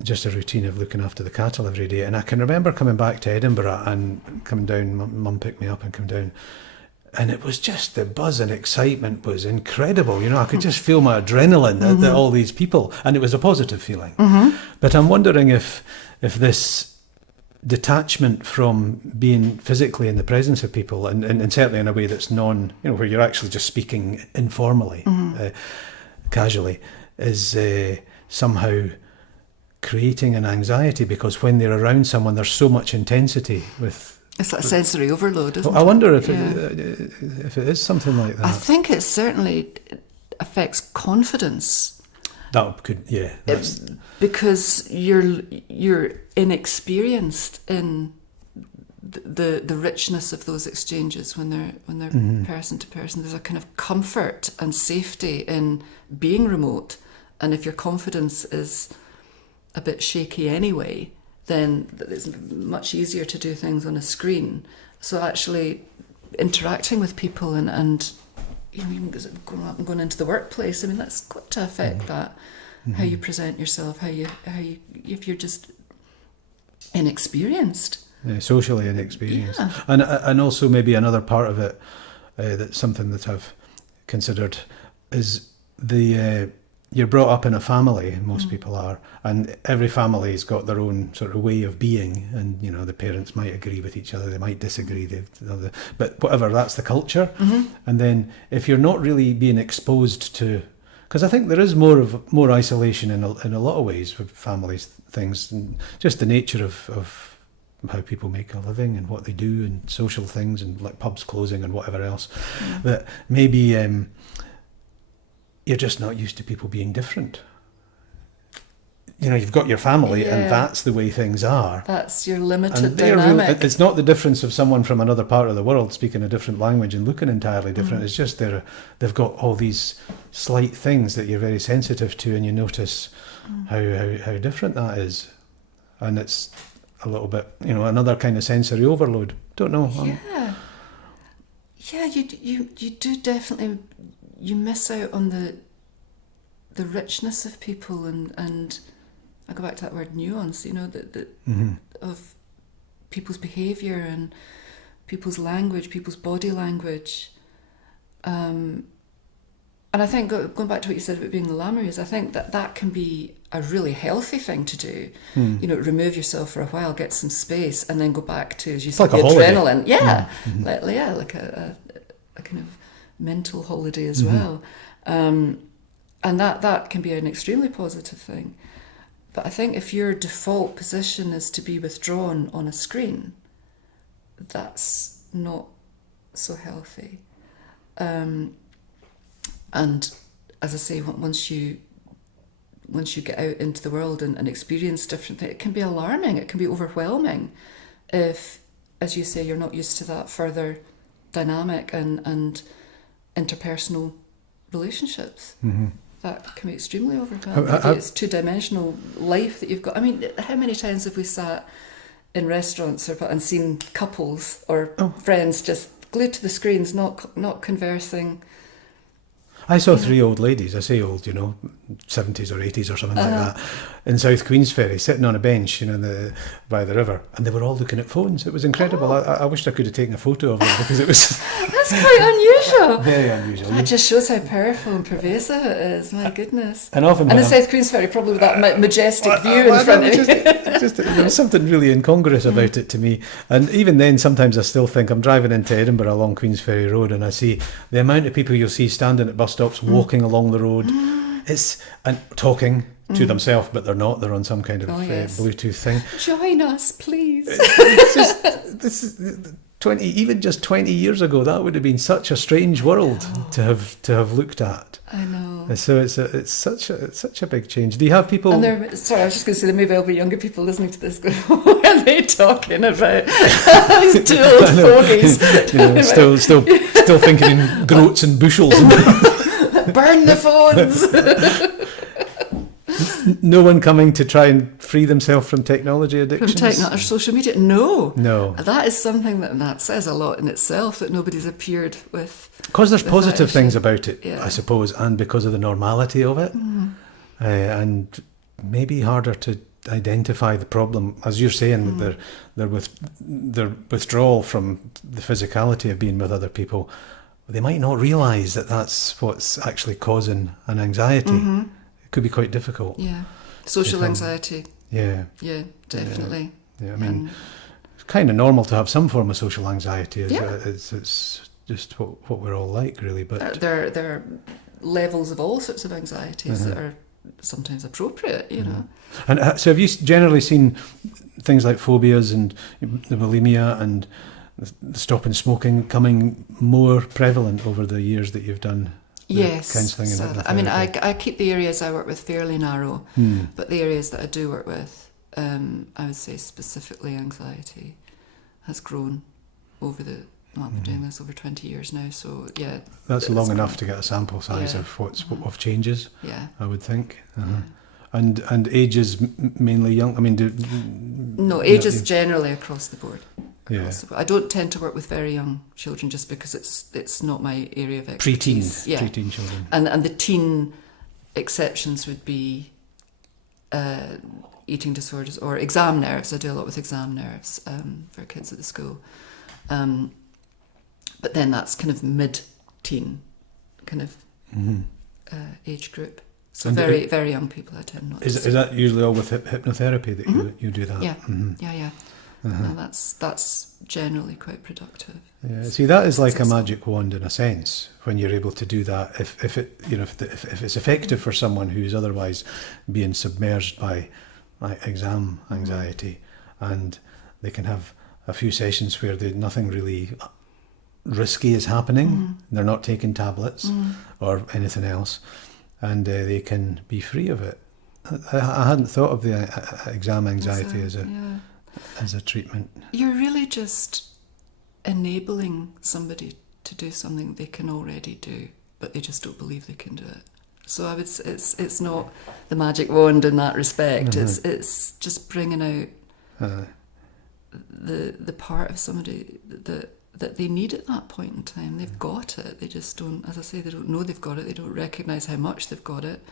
Just a routine of looking after the cattle every day. And I can remember coming back to Edinburgh and coming down, mum picked me up and come down. And it was just, the buzz and excitement was incredible. I could just feel my adrenaline at all these people. And it was a positive feeling. But I'm wondering if this detachment from being physically in the presence of people, and certainly in a way that's where you're actually just speaking informally, casually, is somehow creating an anxiety, because when they're around someone, there's so much intensity with. It's like sensory overload, isn't it? I wonder if it is something like that. I think it certainly affects confidence. That could, because you're inexperienced in the richness of those exchanges when they're person to person. There's a kind of comfort and safety in being remote, and if your confidence is a bit shaky anyway, then it's much easier to do things on a screen. So actually interacting with people and even going up and going into the workplace, I mean, that's got to affect that, how you present yourself, how you if you're just inexperienced. Yeah, socially inexperienced. Yeah. And also maybe another part of it, that's something that I've considered, is you're brought up in a family, most people are, and every family's got their own sort of way of being, and the parents might agree with each other, they might disagree, but whatever, that's the culture. And then if you're not really being exposed to, because I think there is more isolation in a lot of ways with families, things, and just the nature of how people make a living and what they do and social things and like pubs closing and whatever else, that maybe you're just not used to people being different. you've got your family, Yeah. and that's the way things are. That's your limited And they're dynamic. it's not the difference of someone from another part of the world speaking a different language and looking entirely different. It's just they've got all these slight things that you're very sensitive to, and you notice how different that is. And it's a little bit, another kind of sensory overload. Don't know. Yeah, you do definitely, you miss out on the richness of people, and I go back to that word nuance, of people's behaviour and people's language, people's body language. And I think, going back to what you said about being glamorous, I think that can be a really healthy thing to do. Remove yourself for a while, get some space, and then go back to, as you said, like the a holiday. adrenaline. Yeah, like a kind of mental holiday as well. And that can be an extremely positive thing. But I think if your default position is to be withdrawn on a screen, that's not so healthy. And as I say, once you get out into the world and experience different things, it can be alarming, it can be overwhelming if, as you say, you're not used to that further dynamic and interpersonal relationships. That can be extremely overwhelming. It's two-dimensional life that you've got. I mean, how many times have we sat in restaurants and seen couples or friends just glued to the screens, not conversing? I saw three old ladies, I say old, 70s or 80s or something like that, in South Queensferry, sitting on a bench, by the river, and they were all looking at phones. It was incredible. I wished I could have taken a photo of them, because it was... That's quite unusual. Very unusual. That just shows how powerful and pervasive it is, my goodness. And often... And in South Queensferry, probably with that majestic view in front of you. There was something really incongruous about it to me. And even then, sometimes I still think, I'm driving into Edinburgh along Queensferry Road, and I see the amount of people you'll see standing at bus stops, walking along the road, and talking to themselves, but they're not. They're on some kind of Bluetooth thing. Join us, please. This is 20, even just 20 years ago, that would have been such a strange world to have looked at. I know. So it's such a big change. Do you have people? And sorry, I was just going to say there may well be younger people listening to this going, what are they talking about? These two old fogies. Still thinking in groats and bushels. Burn the phones. No one coming to try and free themselves from technology addictions? From social media? No. No. That is something that says a lot in itself, that nobody's appeared with. Because there's positive things about it, yeah. I suppose, and because of the normality of it. And maybe harder to identify the problem, as you're saying, that their withdrawal from the physicality of being with other people. They might not realise that that's what's actually causing an anxiety. It could be quite difficult. Yeah. Social anxiety. Yeah. Yeah, definitely. Yeah, I mean, it's kind of normal to have some form of social anxiety. It's just what we're all like, really. But there are levels of all sorts of anxieties that are sometimes appropriate, And so have you generally seen things like phobias and the bulimia and the stopping smoking coming more prevalent over the years that you've done? Yes. Counselling and So, I mean, I keep the areas I work with fairly narrow, but the areas that I do work with, I would say specifically anxiety, has grown over I've been doing this over 20 years now, so yeah. That's long enough to get a sample size of of changes. Yeah. I would think. And age is mainly young. I mean, no, age is generally across the board. Yeah. I don't tend to work with very young children just because it's not my area of expertise. Preteen children. And the teen exceptions would be eating disorders or exam nerves. I do a lot with exam nerves for kids at the school. But then that's kind of mid-teen kind of age group. So And very, very young people I tend not to see. Is that usually all with hypnotherapy that you do that? Yeah, yeah. No, that's generally quite productive. Yeah, see, that is like a magic wand in a sense when you're able to do that. If it's effective for someone who's otherwise being submerged by exam anxiety, and they can have a few sessions where nothing really risky is happening. They're not taking tablets or anything else, and they can be free of it. I hadn't thought of the exam anxiety Yeah. as a treatment. You're really just enabling somebody to do something they can already do, but they just don't believe they can do it. So I would say it's not the magic wand in that respect. Mm-hmm. It's just bringing out the part of somebody that they need at that point in time. They've got it. They just don't, as I say, they don't know they've got it. They don't recognise how much they've got it.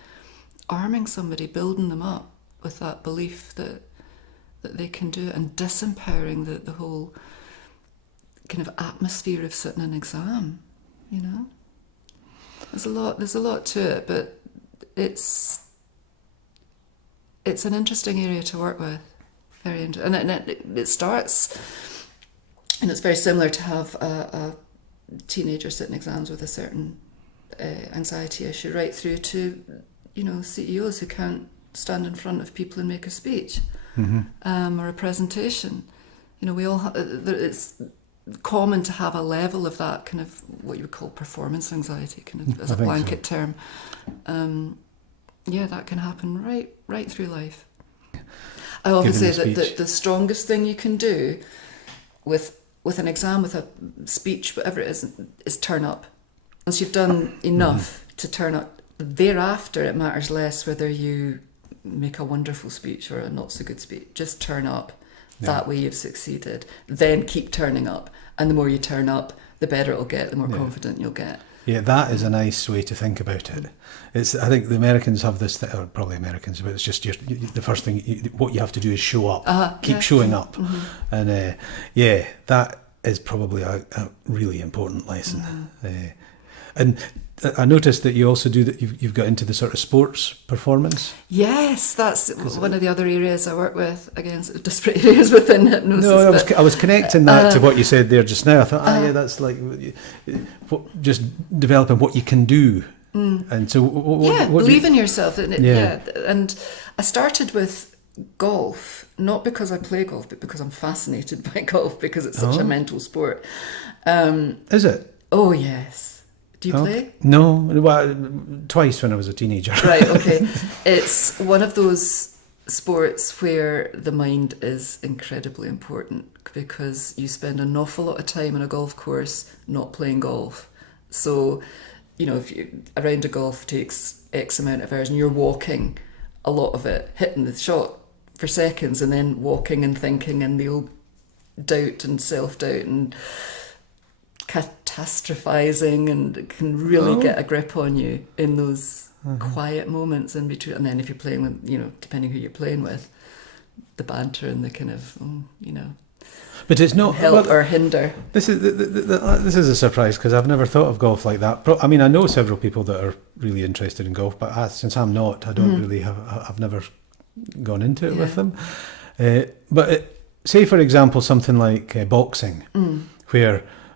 Arming somebody, building them up with that belief that they can do it, and disempowering the whole kind of atmosphere of sitting an exam, you know. There's a lot to it, but it's an interesting area to work with. Very interesting. And it starts, and it's very similar to have a teenager sitting exams with a certain anxiety issue, right through to, you know, CEOs who can't stand in front of people and make a speech, or a presentation. You know, we all it's common to have a level of that kind of what you would call performance anxiety, kind of as a blanket term. Yeah, that can happen right through life. I often say that the strongest thing you can do with an exam, with a speech, whatever it is turn up. Once you've done enough to turn up, thereafter it matters less whether you make a wonderful speech or a not so good speech. Just turn up. Yeah. That way you've succeeded. Then keep turning up. And the more you turn up, the better it'll get, the more confident you'll get. Yeah, that is a nice way to think about it. I think the Americans have this, or probably Americans, but it's just the first thing, what you have to do is show up. Keep showing up. Mm-hmm. And that is probably a really important lesson. Mm-hmm. And I noticed that you also do that. You've got into the sort of sports performance. Yes, that's one of the other areas I work with. Again, sort of disparate areas within hypnosis. No, I was connecting that to what you said there just now. I thought, that's like just developing what you can do. And so, what believe in yourself. And I started with golf, not because I play golf, but because I'm fascinated by golf, because it's such a mental sport. Is it? Oh yes. Do you play? No, well, twice when I was a teenager. Right, okay. It's one of those sports where the mind is incredibly important, because you spend an awful lot of time on a golf course not playing golf. So, you know, if a round of golf takes X amount of hours and you're walking a lot of it, hitting the shot for seconds and then walking and thinking, and the old doubt and self-doubt and catastrophizing, and it can really get a grip on you in those quiet moments in between. And then if you're playing with, you know, depending who you're playing with, the banter and the kind of, you know, but it's not help or hinder. This is a surprise, because I've never thought of golf like that. I mean, I know several people that are really interested in golf, but since I'm not, I don't really I've never gone into it with them. But say, for example, something like boxing,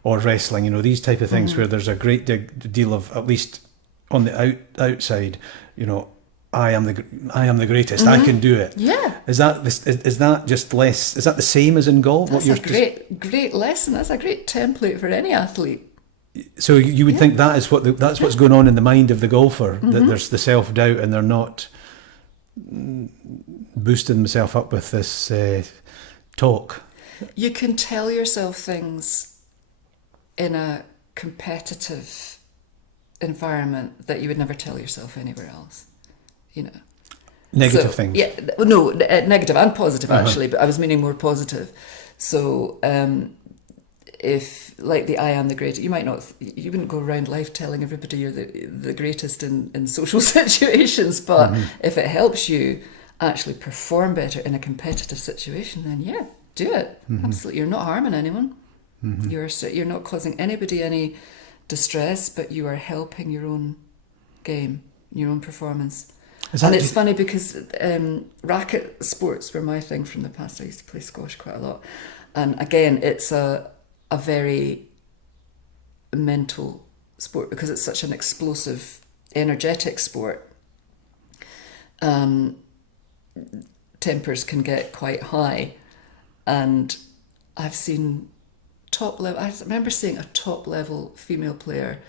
or wrestling, you know, these type of things where there's a great deal of, at least on the outside, you know, I am the greatest. I can do it. Yeah. Is that just less? Is that the same as in golf? That's great lesson. That's a great template for any athlete. So you would think that is that's what's going on in the mind of the golfer. That there's the self doubt, and they're not boosting themselves up with this talk. You can tell yourself things in a competitive environment that you would never tell yourself anywhere else, you know. Negative things. Yeah, no, negative and positive actually, but I was meaning more positive. So if, like the I am the greatest, you wouldn't go around life telling everybody you're the greatest in social situations, but if it helps you actually perform better in a competitive situation, then do it. Absolutely. You're not harming anyone. You're not causing anybody any distress, but you are helping your own game, your own performance. And it's funny because racket sports were my thing from the past. I used to play squash quite a lot, and again, it's a very mental sport because it's such an explosive, energetic sport. Tempers can get quite high, and I've seen top level. I remember seeing a top level female player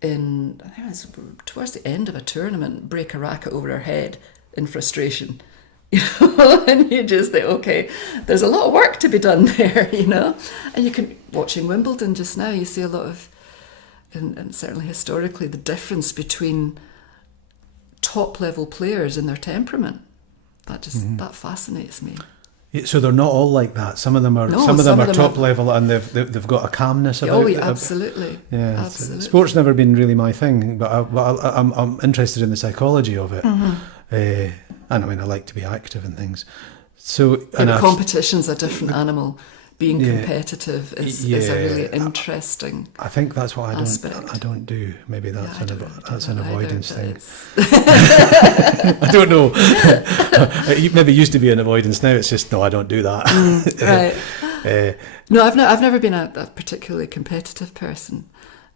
I think it was towards the end of a tournament, break a racket over her head in frustration. And you just think, okay, there's a lot of work to be done there, And you can, watching Wimbledon just now, you see a lot of, and certainly historically, the difference between top level players and their temperament. That fascinates me. Yeah, so they're not all like that. Some of them are. Some of them are top level, and they've got a calmness about. Oh, yeah, absolutely. Yeah, absolutely. Sport's never been really my thing, but I'm interested in the psychology of it. And I mean, I like to be active and things. So, and competition's a different animal. Being competitive is a really interesting. I think that's what aspect. I don't do. Maybe that's an avoidance thing. I don't know. It maybe used to be an avoidance. Now it's just no. I don't do that. Right. No, I've never been a particularly competitive person.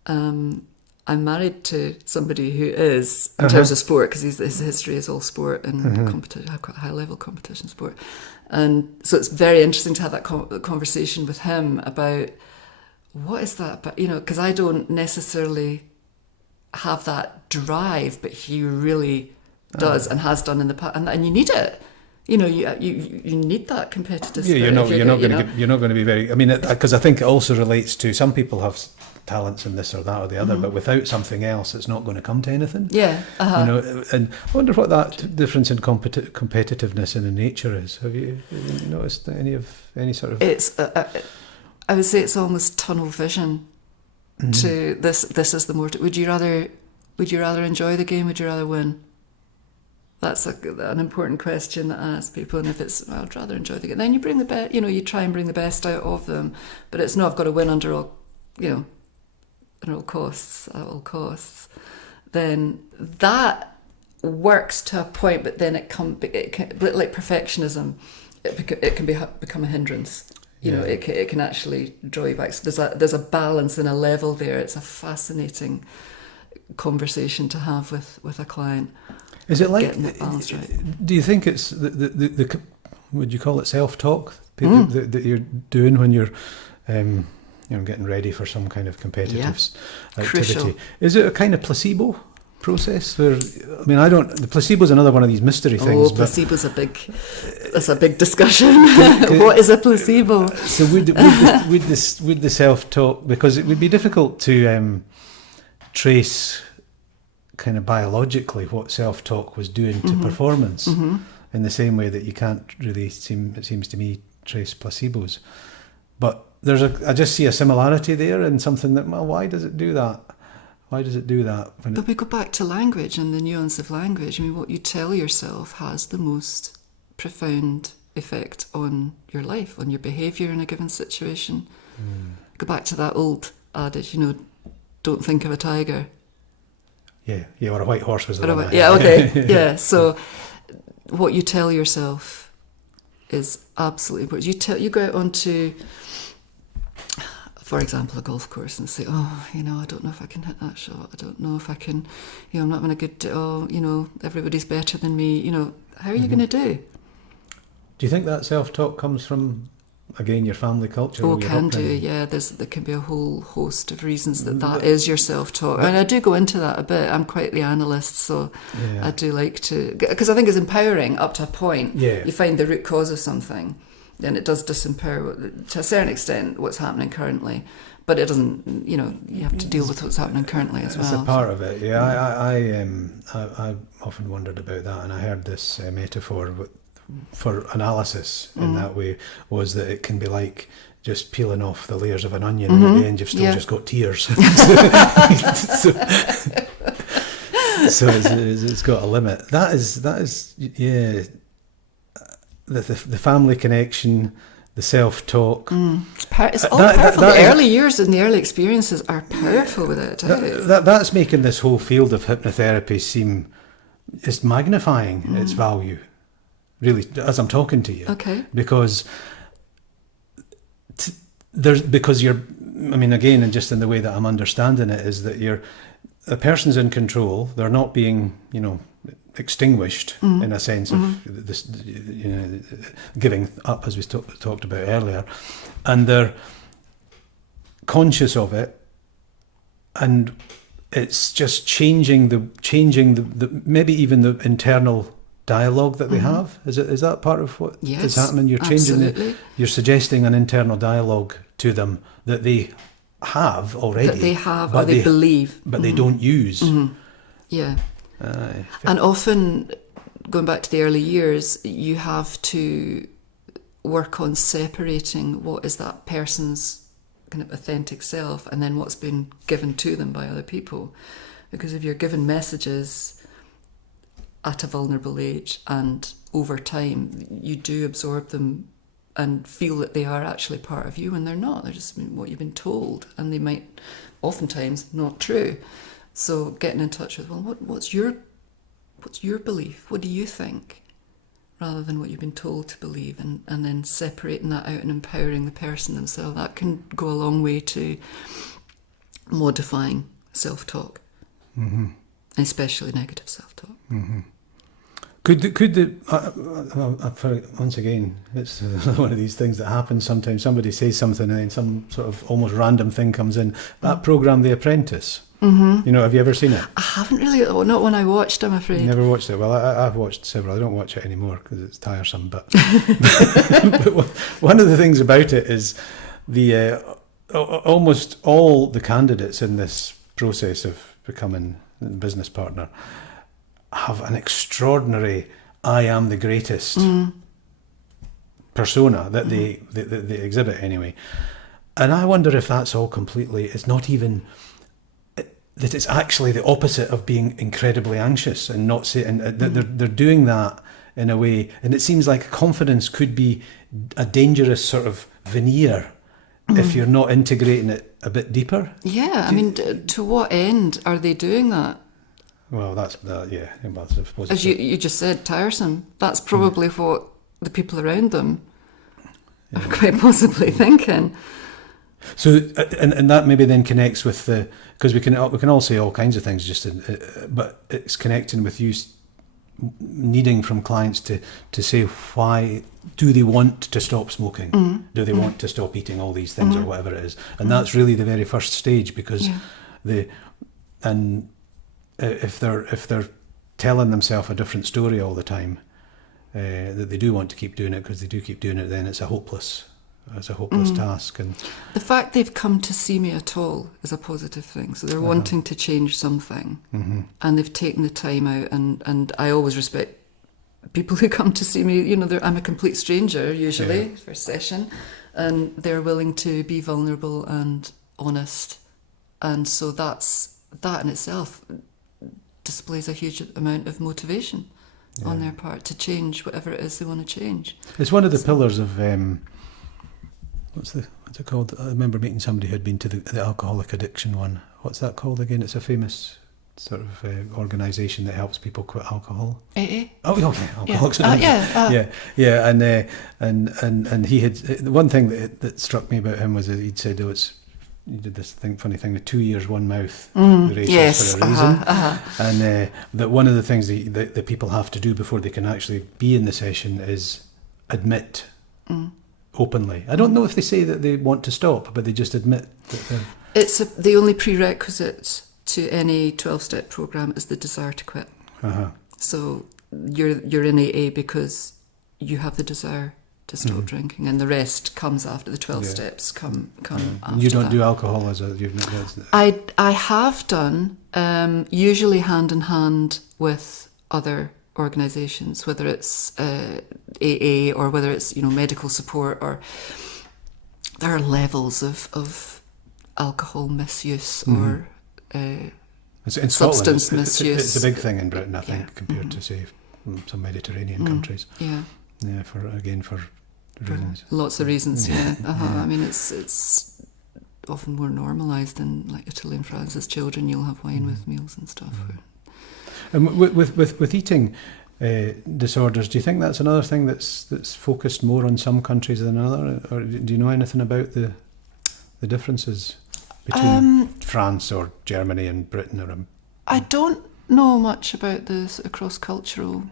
I'm married to somebody who is, in terms of sport, because his history is all sport and competition, quite high level competition sport. And so it's very interesting to have that conversation with him about what is that, but because I don't necessarily have that drive, but he really does and has done in the past, and you need it. You need that competitive spirit. You're not going to be very. I mean, because I think it also relates to some people have talents in this or that or the other, but without something else, it's not going to come to anything. Yeah. And I wonder what that difference in competitiveness and in nature is. Have you noticed any sort of? It's. I would say it's almost tunnel vision. To this is the more. Would you rather enjoy the game? Would you rather win? That's an important question that I ask people. And if it's, I'd rather enjoy the game, then you bring the best. You try and bring the best out of them. But it's not. I've got to win under all. At all costs, then that works to a point, but then it can, like perfectionism, it can become a hindrance. It can actually draw you back. So there's a balance and a level there. It's a fascinating conversation to have with a client. Is it like getting that balance right? Do you think it's the would you call it self-talk that you're doing when you're getting ready for some kind of competitive activity? Crucial. Is it a kind of placebo process? Where, I mean, the placebo's another one of these mystery things. Placebo's that's a big discussion. What is a placebo? So would the self-talk, because it would be difficult to trace kind of biologically what self-talk was doing to performance in the same way that you can't really it seems to me, trace placebos. But I just see a similarity there and something that, well, why does it do that? Why does it do that? But we go back to language and the nuance of language. I mean, what you tell yourself has the most profound effect on your life, on your behaviour in a given situation. Go back to that old adage, don't think of a tiger. Yeah, or a white horse was the one. Yeah, okay, yeah. So what you tell yourself is absolutely important. You go out onto, for example, a golf course and say, I don't know if I can hit that shot. I don't know if I can, I'm not going to everybody's better than me. How are you going to do? Do you think that self-talk comes from, again, your family culture? Oh, can do, yeah. There can be a whole host of reasons that is your self-talk. And I do go into that a bit. I'm quite the analyst, so I do like to, because I think it's empowering up to a point. Yeah. You find the root cause of something, then it does disempower, to a certain extent, what's happening currently. But it doesn't, you have to deal with what's happening currently as well. It's a part of it, yeah. I often wondered about that, and I heard this metaphor for analysis in that way, was that it can be like just peeling off the layers of an onion, and at the end you've still just got tears. so it's got a limit. That is yeah. The family connection, the self-talk. It's all powerful. The early years and the early experiences are powerful with it. That's making this whole field of hypnotherapy seem, it's magnifying its value, really, as I'm talking to you. Okay. Because you're, I mean, again, and just in the way that I'm understanding it, is that a person's in control. They're not being, extinguished in a sense of this, giving up, as we talked about earlier, and they're conscious of it, and it's just changing the maybe even the internal dialogue that they have? Is that part of what is happening? You're changing absolutely. you're suggesting an internal dialogue to them that they have already. That they have, or they believe. But they don't use. Yeah. And often, going back to the early years, you have to work on separating what is that person's kind of authentic self and then what's been given to them by other people. Because if you're given messages at a vulnerable age and over time, you do absorb them and feel that they are actually part of you when they're not. They're just what you've been told, and they might oftentimes not true. So getting in touch with, well, what's your belief? What do you think? Rather than what you've been told to believe, and then separating that out and empowering the person themselves. That can go a long way to modifying self-talk, especially negative self-talk. Could the once again, it's one of these things that happens sometimes. Somebody says something and then some sort of almost random thing comes in. That programme, The Apprentice, have you ever seen it? I haven't really, not when I watched, I'm afraid. You never watched it? Well, I've watched several. I don't watch it anymore because it's tiresome. But, but one of the things about it is the almost all the candidates in this process of becoming a business partner have an extraordinary "I am the greatest" persona that they exhibit anyway. And I wonder if that's all completely, it's not even, that it's actually the opposite of being incredibly anxious and not saying, they're doing that in a way, and it seems like confidence could be a dangerous sort of veneer if you're not integrating it a bit deeper. Yeah, to what end are they doing that? Well, that's yeah. I suppose as you just said, tiresome. That's probably what the people around them are quite possibly thinking. So, and that maybe then connects with because we can all say all kinds of things, but it's connecting with you needing from clients to say why do they want to stop smoking? Do they want to stop eating all these things or whatever it is? And that's really the very first stage, because if they're telling themselves a different story all the time, that they do want to keep doing it because they do keep doing it, then it's a hopeless task. And the fact they've come to see me at all is a positive thing. So they're wanting to change something, and they've taken the time out. And I always respect people who come to see me. I'm a complete stranger usually for a session, and they're willing to be vulnerable and honest. And so that in itself displays a huge amount of motivation on their part to change whatever it is they want to change. It's one of the pillars of what's it called? I remember meeting somebody who had been to the alcoholic addiction one. What's that called again? It's a famous sort of organisation that helps people quit alcohol. AA. Oh, okay, Alcoholics Anonymous. Yeah. And he had, the one thing that struck me about him was that he'd said, he did this funny thing, the 2 ears, one mouth ratio for a reason. And that one of the things that people have to do before they can actually be in the session is admit openly. I don't know if they say that they want to stop, but they just admit that it's the only prerequisite to any 12-step program is the desire to quit. So you're in AA because you have the desire to stop drinking, and the rest comes after. The 12 steps come after. You don't that. do alcohol as a... I have done, usually hand in hand with other organisations, whether it's AA or whether it's medical support, or there are levels of alcohol misuse or substance Scotland, misuse. It's a big thing in Britain, I think, compared to say some Mediterranean countries. For reasons. Lots of reasons. I mean, it's often more normalised in like Italy and France. As children, you'll have wine with meals and stuff. And with eating disorders, do you think that's another thing that's focused more on some countries than another, or do you know anything about the differences between France or Germany and Britain? I don't know much about the sort of cross-cultural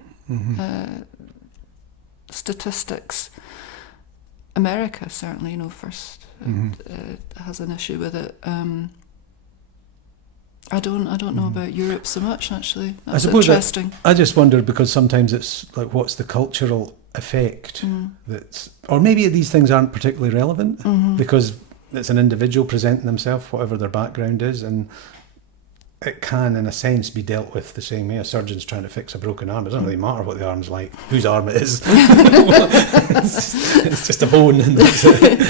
statistics. America certainly, first has an issue with it. I don't know about Europe so much, actually. I That's suppose interesting. I just wondered, because sometimes it's like, what's the cultural effect that's, or maybe these things aren't particularly relevant because it's an individual presenting themselves, whatever their background is, and it can, in a sense, be dealt with the same way. A surgeon's trying to fix a broken arm. It doesn't really matter what the arm's like, whose arm it is. It's just a bone. And that's it.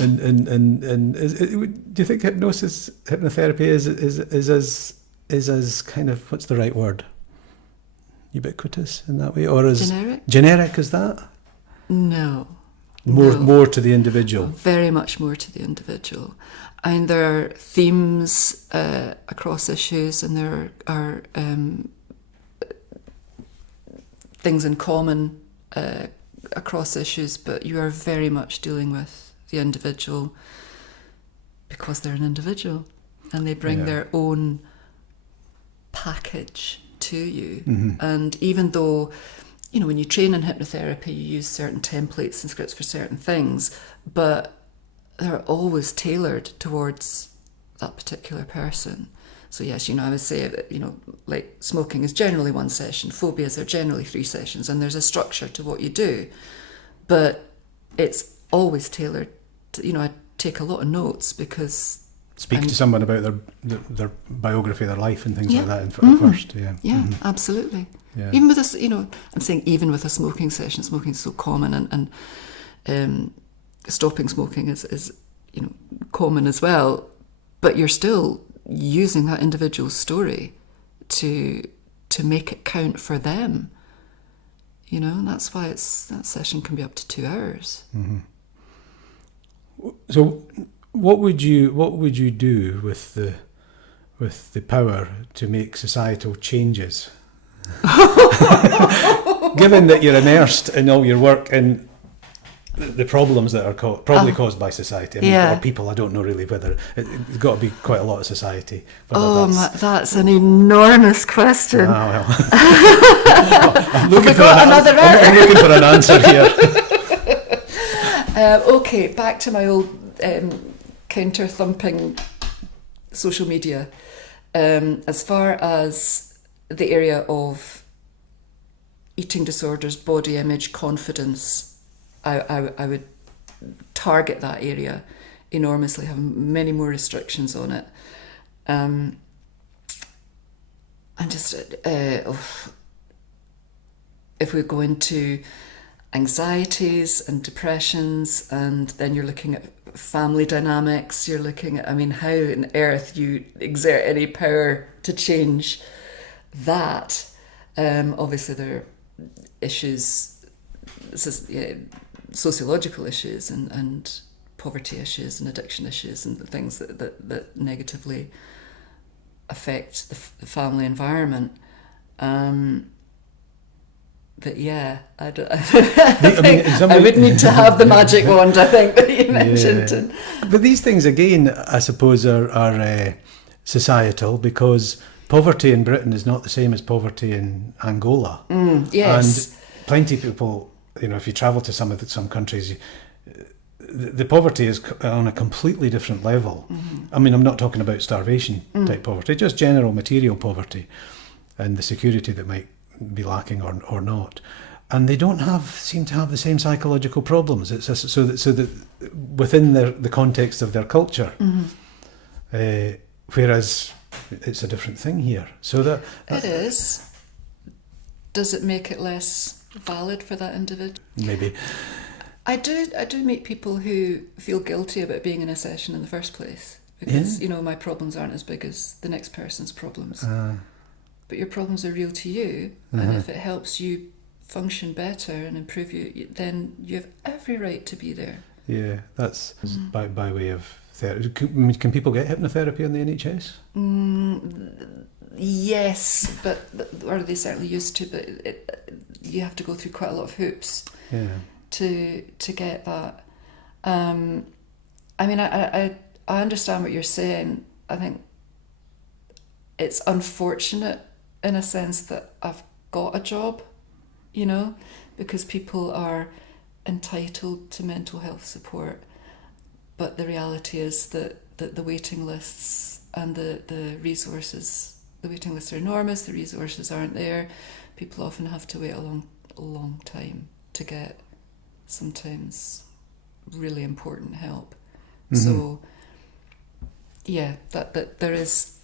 And do you think hypnotherapy is as kind of, what's the right word? Ubiquitous in that way, or as generic as that? No. More to the individual. Very much more to the individual. I mean, there are themes across issues, and there are things in common across issues, but you are very much dealing with the individual because they're an individual and they bring their own package to you. And even though, you know, when you train in hypnotherapy, you use certain templates and scripts for certain things, but they're always tailored towards that particular person. So yes, you know, I would say that, you know, like smoking is generally one session, phobias are generally 3 sessions, and there's a structure to what you do, but it's always tailored to, you know, I take a lot of notes because speak to someone about their biography, their life and things like that first. Absolutely. Yeah. Even with this, you know, I'm saying even with a smoking session, smoking is so common, and stopping smoking is you know, common as well, but you're still using that individual's story to make it count for them, you know, and that's why that session can be up to 2 hours. So what would you do with the power to make societal changes? Given that you're immersed in all your work in the problems that are probably caused by society, I mean, or people, I don't know really whether it's got to be quite a lot of society. That's an enormous question. Well. I'm looking for an answer here. Okay, back to my old counter-thumping social media. As far as the area of eating disorders, body image, confidence, I would target that area enormously, have many more restrictions on it. And just if we go into anxieties and depressions, and then you're looking at family dynamics, you're looking at, I mean, how on earth you exert any power to change that. Obviously there are issues, sociological issues and poverty issues and addiction issues and things that negatively affect the family environment. But yeah, I would need to have the magic wand, I think, that you mentioned. But these things, again, I suppose are societal, because poverty in Britain is not the same as poverty in Angola. Yes. And plenty of people, you know, if you travel to some countries, the poverty is on a completely different level. I mean, I'm not talking about starvation type poverty, just general material poverty and the security that might be lacking or not, and they don't seem to have the same psychological problems. It's so that within the context of their culture, whereas it's a different thing here. So that it is. Does it make it less valid for that individual? Maybe. I do meet people who feel guilty about being in a session in the first place because you know, my problems aren't as big as the next person's problems. But your problems are real to you, and if it helps you function better and improve you, then you have every right to be there. Yeah, that's by way of therapy. Can people get hypnotherapy in the NHS? Yes, or they certainly used to, but you have to go through quite a lot of hoops to get that. I mean, I understand what you're saying. I think it's unfortunate in a sense that I've got a job, you know, because people are entitled to mental health support. But the reality is that the waiting lists and the resources. The waiting lists are enormous. The resources aren't there. People often have to wait a long time to get sometimes really important help. So yeah, that there is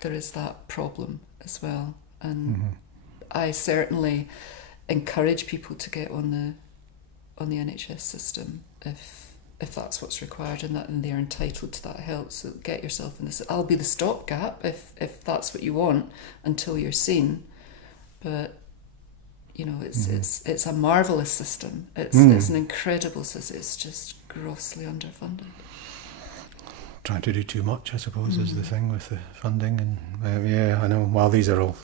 that problem as well, and I certainly encourage people to get on the NHS system if that's what's required, and they're entitled to that help. So get yourself in this. I'll be the stopgap if that's what you want until you're seen. But you know, it's a marvellous system. It's an incredible system. It's just grossly underfunded. Trying to do too much, I suppose, is the thing with the funding, and yeah, I know. Well, these are all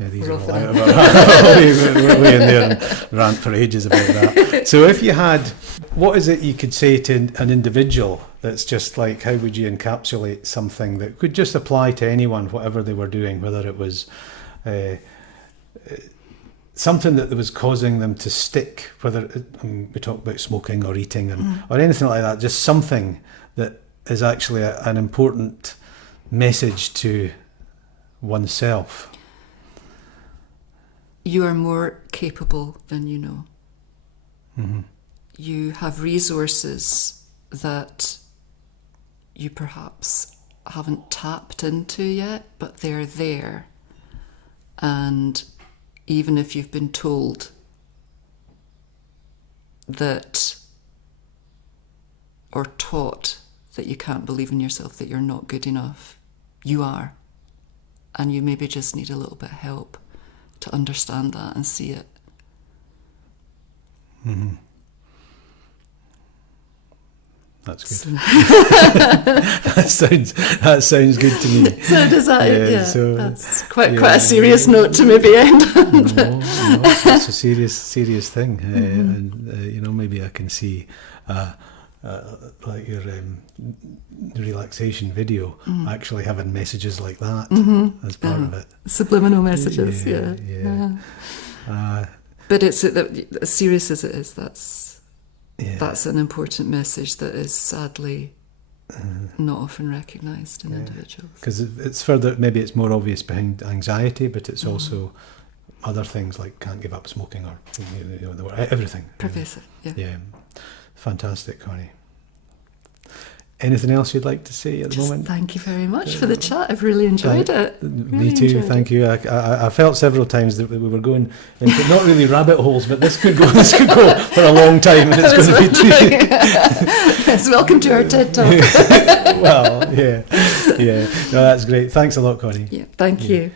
these are all out of we're way in there and rant for ages about that. So, if you had, what is it you could say to an individual that's just like, how would you encapsulate something that could just apply to anyone, whatever they were doing, whether it was something that was causing them to stick, whether we talk about smoking or eating or anything like that, just something that is actually an important message to oneself. You are more capable than you know. You have resources that you perhaps haven't tapped into yet, but they're there. And even if you've been told that, or taught that you can't believe in yourself, that you're not good enough, you are. And you maybe just need a little bit of help to understand that and see it. That's good. that sounds good to me. So does that? Yeah. So, that's quite a serious note to maybe end on. No, it's a serious thing, and maybe I can see. Like your relaxation video, actually having messages like that as part of it. Subliminal messages, yeah. But it's as serious as it is, that's an important message that is sadly not often recognised in individuals. Because it's further, maybe it's more obvious behind anxiety, but it's also other things like can't give up smoking or everything. Pervasive, Yeah. Fantastic, Connie. Anything else you'd like to say at the moment? Thank you very much for the chat. I've really enjoyed it. Me too. Thank you. I felt several times that we were going into not really rabbit holes, but this could go for a long time, and it's going to be too. Yes, welcome to our TED Talk. Well, yeah. No, that's great. Thanks a lot, Connie. Yeah, thank you.